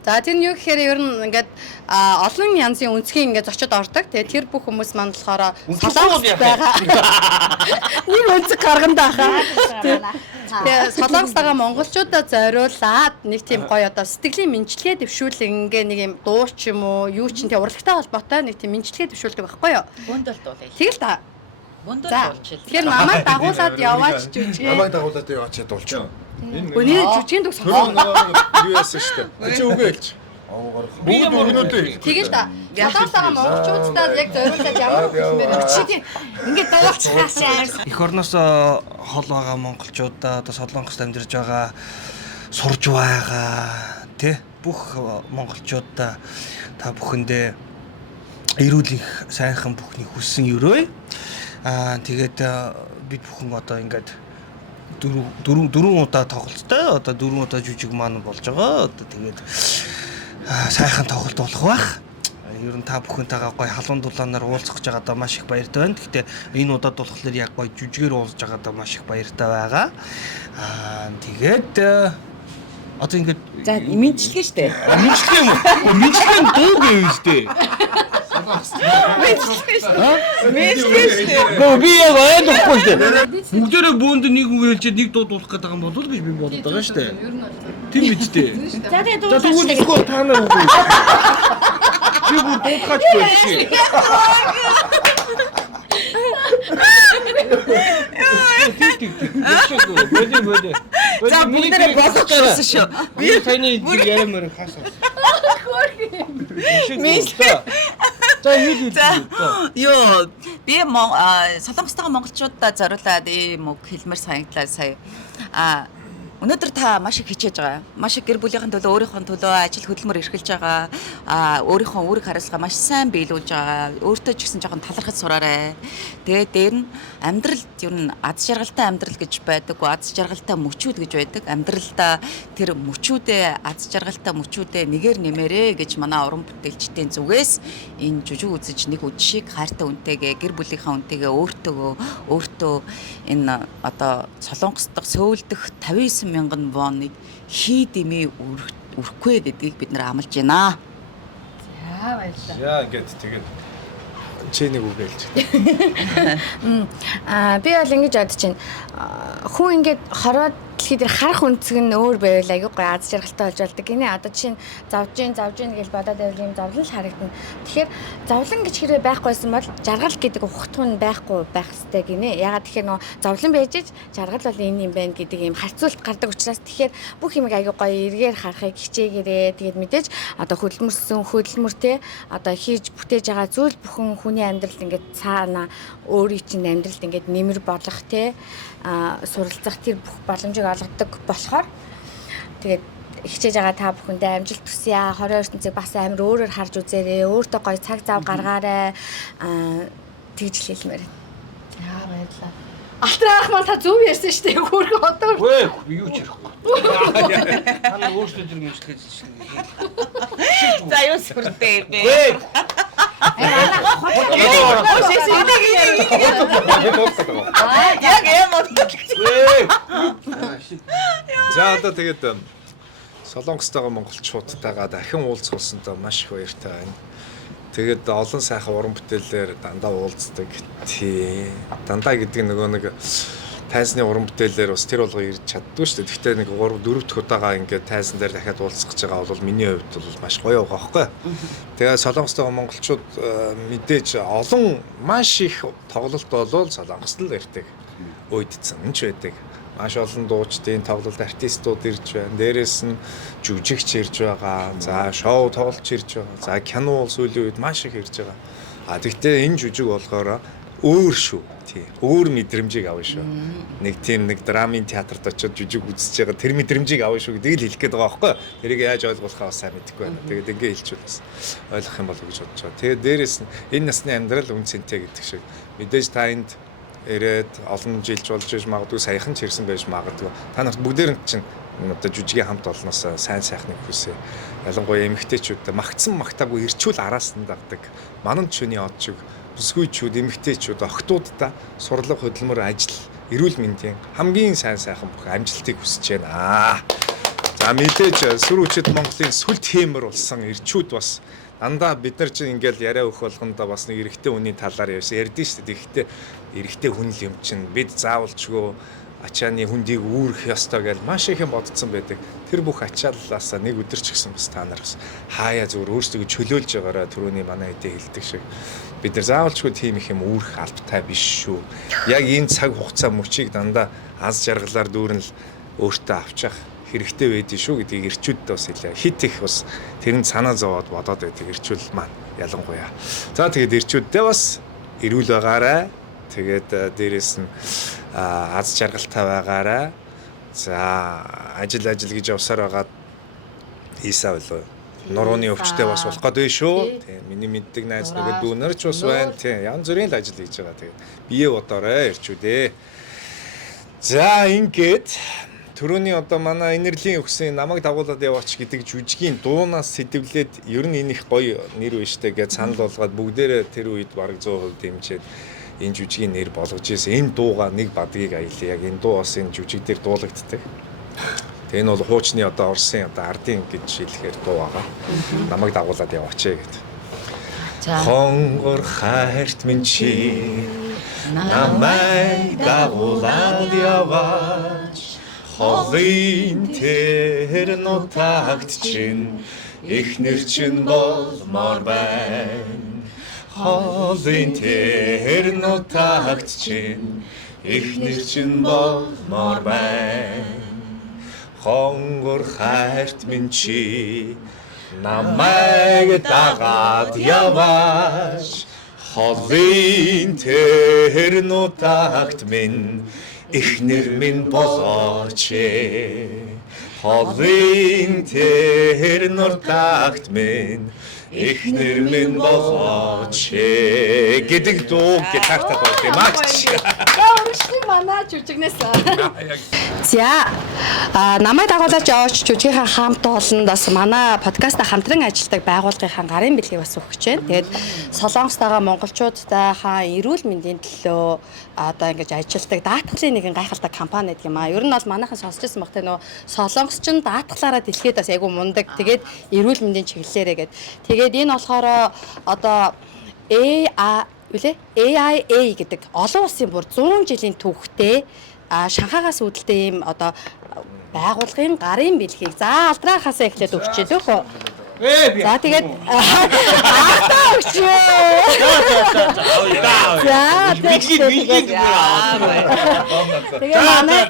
За тэр нь юу гэхээр ер нь ингээд олон янзын өнцгийн ингээд зочид ордог. Тэгээ тэр бүх хүмүүс маань болохоор солонгос байгаа. Нэг өнцөг гаргандаа хаа. Тэгээ солонгос байгаа монголчуудаа зориулаад нэг тийм гоё одоо сэтгэлийн мэдлэгээ дэвшүүлэн ингээ нэг юм дуу ч юм уу юу ч тийм урлагтай холбоотой нэг тийм мэдлэгээ дэвшүүлдэг байхгүй юу? Бүндэлт уулаа. Тэгэл та. Бүндэлт За уулчил. тэгэхээр намайг дагуулад яваач жүжиг. Намайг дагуулад яваачаад дуулчих. Гүний жүжигийн дөх Төрөө сонсон. нөгөө юу яасан штэ. Чи үгүй хэлж. Би ямар өнөөдөр Тэгэл та. Солонгос байгаа монголчуудад яг зориулаад ямар хүсмээр чи тийм ингээ дуулчихаасаа. эх орноос хол байгаа монголчуудаа одоо солонгост амьдарч байгаа сурж байгаа тий бүх монголчуудаа та бүхэндээ эрүүл их сайхан бүхний хүссэн өрөө. Тэгээд бид бүхэн одоо ингээд дөрвөн удаа тоглолттой одоо 4 удаа жүжиг маань болж байгаа. Одоо тэгээд сайхан тоглолт болох байх. Ер нь та бүхэнтэйгээ гоё халуун дулаанаар уулзах гэж байгаадаа маш их баяртай байна. Гэхдээ энэ удаад болохоор яг гоё жүжигээр уулзж байгаадаа маш их баяртай байгаа. Тэгээд одоо ингээд За мэдчилгээ штэ. мэдлэг юм уу? Мэдлэг дуу гэв штэ. Би яг ойлгохгүй штэ. Бүгдээрээ бөөнд нэг үг хэлчихэд нэг дуу дуулах гэдэг юм болов гэж би бодод байгаа штэ. Тийм үстэй. За тэгээд За тэгвэл ихгүй та нар үгүй. Би бүр дуудахаач байсан. Боди. За бүгдээрээ болох гэсэн шүү. Би таны яриамаар хаасаа. За Ёо би солонгостойгоо монголчуудаа зориулаад ийм үг хэлмээр санагдлаа сая. Өнөөдөр та маш их хичээж байгаа. Маш их гэр бүлийнхэн төлөө өөрийнхөө төлөө ажил хөдөлмөр эрхэлж байгаа. Өөрийнхөө үүрэг хариуцлага маш сайн биелүүлж байгаа. Өөртөө ч гэсэн жоохон талархаж сураарай. Тэгээд дээр нь амьдралд ер нь аз жаргалтай амьдрал гэж байдаг. Аз жаргалтай мөчүүд гэж байдаг. Амьдралдаа тэр мөчүүдээ, аз жаргалтай мөчүүдээ нэгээр нэмэрэ гэж манай уран бүтээлчдийн зүгээс энэ жүжиг үзэж нэг үдшийг хайртай үнтэйгээ, гэр бүлийнхаа үнтэйгээ өөртөө энэ одоо Солонгос дахь сөүлдөх 59 мянган воныг хий дэмий өрөхгүй гэдгийг бид нар амлаж байна. За баярлалаа. Яа ингээд тэгээд чи нэг үг хэлж. Би бол ингэж бодож байна. Хүн ингээд хорвоод дэлхийд харах үнцэг нь өөр байвал аягүй гоё аз жаргалтай болж болдог гинэ. Одоо жишээ нь завж гин гэж бодоод байвал юм зовлон л харагдана. Тэгэхээр зовлон гэж хэрэг байхгүйсэн бол жаргал гэдэг ухтун байхгүй байх хэрэгтэй гинэ. Ягаад тэгэхээр нөө зовлон байж ич жаргал бол энэ юм байна гэдэг юм харьцуулт гардаг учраас тэгэхээр бүх юмыг аягүй гоё эргээр харахыг хичээгээрээ тэгээд мэдээж одоо хөдөлмөртэй одоо хийж бүтээж байгаа зүйл бүхэн хүний амьдралд ингээд цаана өөрийн чинь амьдралд ингээд нэмэр болох те суралцах тэр бүх боломжийг олгодог болохоор тэгээд хичээж байгаа та бүхэндээ амжилт хүсье. 22 цаг бас амар өөрөөр харж үзээрэй. Өөртөө гоё цаг зав гаргаарай. Тэгж хэлмээр. За баярлалаа. Алтрах маань та зөв ярьсан шүү дээ. Хөөрхөн одоо. Вэ юу ч ярихгүй. Та нар өөрсдөө тэр мөчлөж чинь. За юу сүртэй бэ? Вэ. Яг юм уу? За одоо тэгээд Солонгостойгоо монголчуудтайгаа дахин уулзсандаа маш их баяртай байна. Тэгээд олон сайхан уран бүтээлээр дандаа уулздаг. Тий. Дандаа гэдэг нөгөө нэг тайзны уран бүтээлээр бас тэр болгоо ирж чаддгүй шүү дээ. Гэхдээ нэг 3 4 дахь удаага ингээд тайзан дээр дахиад уулзах гэж байгаа бол миний хувьд бол маш гоё байгаа байхгүй. Тэгээд Солонгостойгоо монголчууд мэдээж олон маш их тоглолт болвол Солонгост л ирдэг. Үйдсэн энэ ч байдаг. Маш олон дуучдын тоглолт артистууд ирж байна. Дээрээс нь жүжигч ирж байгаа. За шоу тоглож ирж байгаа. За кино сүүлийн үед маш их ирж байгаа. Тэгвэл энэ жүжиг болохоор өөр шүү. Тий. Өөр мэдрэмжийг авна шүү. Нэг тийм нэг драмын театрт очиод жүжиг үзэж байгаа тэр мэдрэмжийг авна шүү гэдгийг л хэлэх гээд байгаа байхгүй. Тэрийг яаж ойлгуулахаа бас сайн мэдэхгүй байна. Тэгээд ингээ хэлчихвэл бас ойлгох юм болов гэж бодож байгаа. Тэгээд дээрээс нь энэ насны амьдрал үн цэнтэй гэдэг шиг мэдээж та энд ирээд олон жилж болж иж магадгүй саяхан ч ирсэн байж магадгүй. Та нарт бүгдээр нь чинь одоо жүжигийн хамт олноос сайн сайхныг хүсье. Ялангуяа эмэгтэйчүүд магтсан магтаагүй ирчүүл араас нь дагдаг. Манан чөний од шиг бүсгүйчүүд, эмэгтэйчүүд, охтуудаа сурлага хөдөлмөр ажил, эрүүл мэндийн хамгийн сайн сайхан бүх амжилтыг хүсэж байна. За мэдээж сүр хүчит Монголын сүлд хиймэр болсон ирчүүд бас дандаа бид нар чинь ингээл яриа өгөх болгондоо бас нэг эрэгтэй хүний талаар ярьдэн шүү дээ. Гэхдээ эрэгтэй хүн л юм чинь бид заавалчгүй ачааны хүндийг үүрэх ёстой гэж маш их юм бодсон байдаг. Тэр бүх ачааллаас нэг өдөр ч гэсэн бас та нар бас хаяа зүгээр өөрсдөө чөлөөлж байгаараа түрүүний манай хэдий хэлдэг шиг бид нар заавалчгүй тийм их юм үүрэх албатай биш шүү. Яг энэ цаг хугацаа мөчийг дандаа аз жаргалаар дүүрэн л өөртөө авчих хэрэгтэй байдгийг шүү гэдгийг ирчүүддээ бас хэлээ. Хит их бас тэрэн санаа зовоод бодоод байдаг ирчүүл маань ялангуяа. За тэгээд ирчүүддээ бас эрүүл байгаарай. Тэгээд дээрэс нь аз жаргалтай байгаарай. За ажил гэж явсаар байгаад хийсаа болов. Нурууны өвчтэй бас болох гэдэг шүү. Тийм миний мэддэг найз нөгөө дүүнэр ч бас байна. Тийм янз бүрийн л ажил хийж байгаа. Тэгээд бие бодоорой ирчүүдээ. За ингээд түрүүний одоо манай инэрлийн өгсөн намайг дагуулад яваач гэдэг жүжигийн дуунаас сэтвлээд ер нь энэ их гоё нэр байштай гэж санал болгоод бүгдээрээ тэр үед бараг 100% дэмжиж энэ жүжигийн нэр болгож ирсэн. Энэ дууга нэг бадгийг аялаа. Яг энэ дуу бас энэ жүжиг дээр дуулагддаг. Тэгээ энэ бол хуучны одоо Оросын одоо ардын гэж хэлэхээр дуу байгаа. Намайг дагуулад яваач гэдэг. Хонгор хайрт минь чи намайг дагуулад яваач. Холын тэр нутагт чинь эхнэр чинь болмоор байна. Холын тэр нутагт чинь эхнэр чинь болмоор байна. Хонгор хайрт минь чи намайг дагаад яваач. Холын тэр нутагт минь Эхнэр минь болооч Холын тэр нуртагт минь Эхнэр минь болооч гэдэг дуу гитартаа болдог юм аа. Өөрчлөг манай жүжигнээс. За намайг дагуулж яваач жүжигийнхаа хамт олон бас манай подкаста хамтран ажилладаг байгууллагынхаа гарын бэлгийг бас өгч байна. Тэгээд Солонгостойгоо монголчуудтай эрүүл мэндийн төлөө одоо ингэж ажилладаг даатгалын нэгэн гайхалтай компани гэдэг юм аа. Ер нь бол манайхан сонсч байсан багтай нөгөө солонгосч нь даатгалаараа дэлхийд бас айгүй мундаг. Тэгээд эрүүл мэндийн чиглэлээрээ гээд. Тэгээд энэ болохоор одоо AIA гэдэг олон улсын бүр 100 жилийн түүхтэй Шанхайгаас үүдэлтэй ийм одоо байгууллагын гарын бэлгийг за алдрахаас эхлээд өгч илүү хөө. За тэгээд аатаа өгч. Тэгээд манай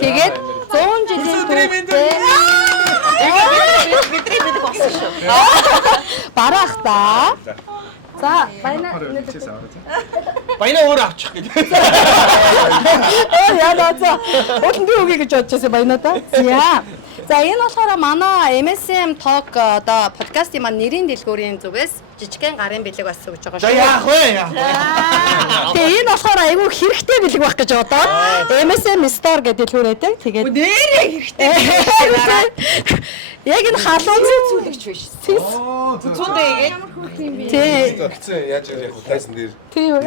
тэгээд 100 жилийн түүхтэй Бидний мэддэг болсон шүү. барах та. За байна. Баяна өөр авчих гэдэг. Яа за. Өтөнд би үгүй гэж бодож байсан баяна та. За энэ болохоор манай MSM Talk одоо подкастын маань нэрийн дэлгүүрийн зүгээс жижигхэн гарын бэлэг бас өгч байгаа шүү. За яах вэ? Тэгээ энэ болохоор айгүй хэрэгтэй бэлэг байх гэж бодоод MSM Store гэдэг дэлгүүр байдаг. Тэгээд Нэрээ хэрэгтэй. яг энэ халуун Зүйлэгч биш. Цүндээ игээд тий. Тэгсэн яаж яг тайсан дээр Тийм үү.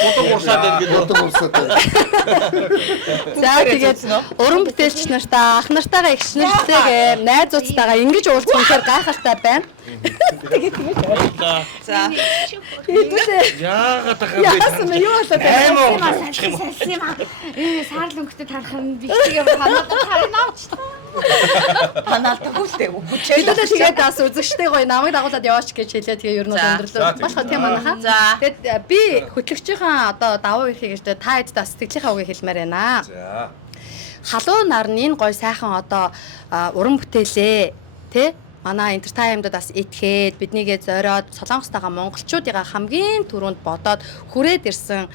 бодог урсаад За тэгээд уран бүтээлч нартаа ах нартайгаа эгч нартэйгээ найзуудтайгаа ингэж уулзах үнээр гайхалтай байна. за яагаад Яасан бэ? Юу болоод байна? Саарл өнгөтэй тарах нь бихтээ ханаад харинаач. танаалтаа хүлтэй Хэдүүлээ тэгээд бас үзэгчтэй гоё намайг дагуулад яваач гэж хэлээ. Тэгээ ер нь өндөрлөө. Башха тийм манайхаа. Тэгээд би хөтлөгчийнхаа одоо давуу эрхийг гэж та хэд бас сэтгэлийнхаа үгийг хэлмээр байна. За. Халуун нарны гоё сайхан одоо уран бүтээлээ тий манай entertainment-д бас итгэхэд биднийгээ зориод Солонгостойгоо монголчуудыгаа хамгийн түрүүнд бодоод хүрээд ирсэн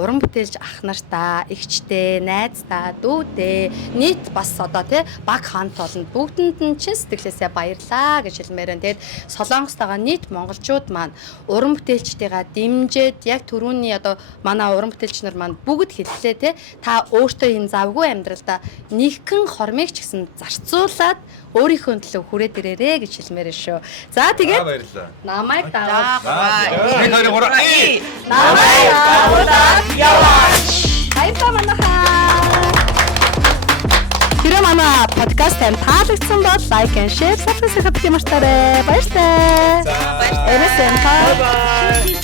уран бүтээлч ах нартаа, эгчтэй, найзтаа, дүүдээ, нийт бас одоо тий баг хамт олон бүгдэнд нь чин сэтгэлээсээ баярлаа гэж хэлмээр байна. Тэгээд Солонгостойгоо нийт монголчууд маань уран бүтээлчдийгаа дэмжиж яг түрүүний одоо манай уран бүтээлч нар маань бүгд хэллээ тий та өөртөө энэ завгүй амьдралдаа нэгхэн хормыг ч гэсэн зарцуулаад өөрийнхөө төлөө хүрээд ирээрээ гэж хэлмээр шүү. За тэгээд баярлалаа. намайг дагуулж Нэг хоёр гурав. намайг дагуулж яваач. Хайртай манайхаа. Тэр манай подкаст тань таалагдсан бол лайк and share, subscribe хийх мартаарай. Баярлалаа. За. MSM. Bye.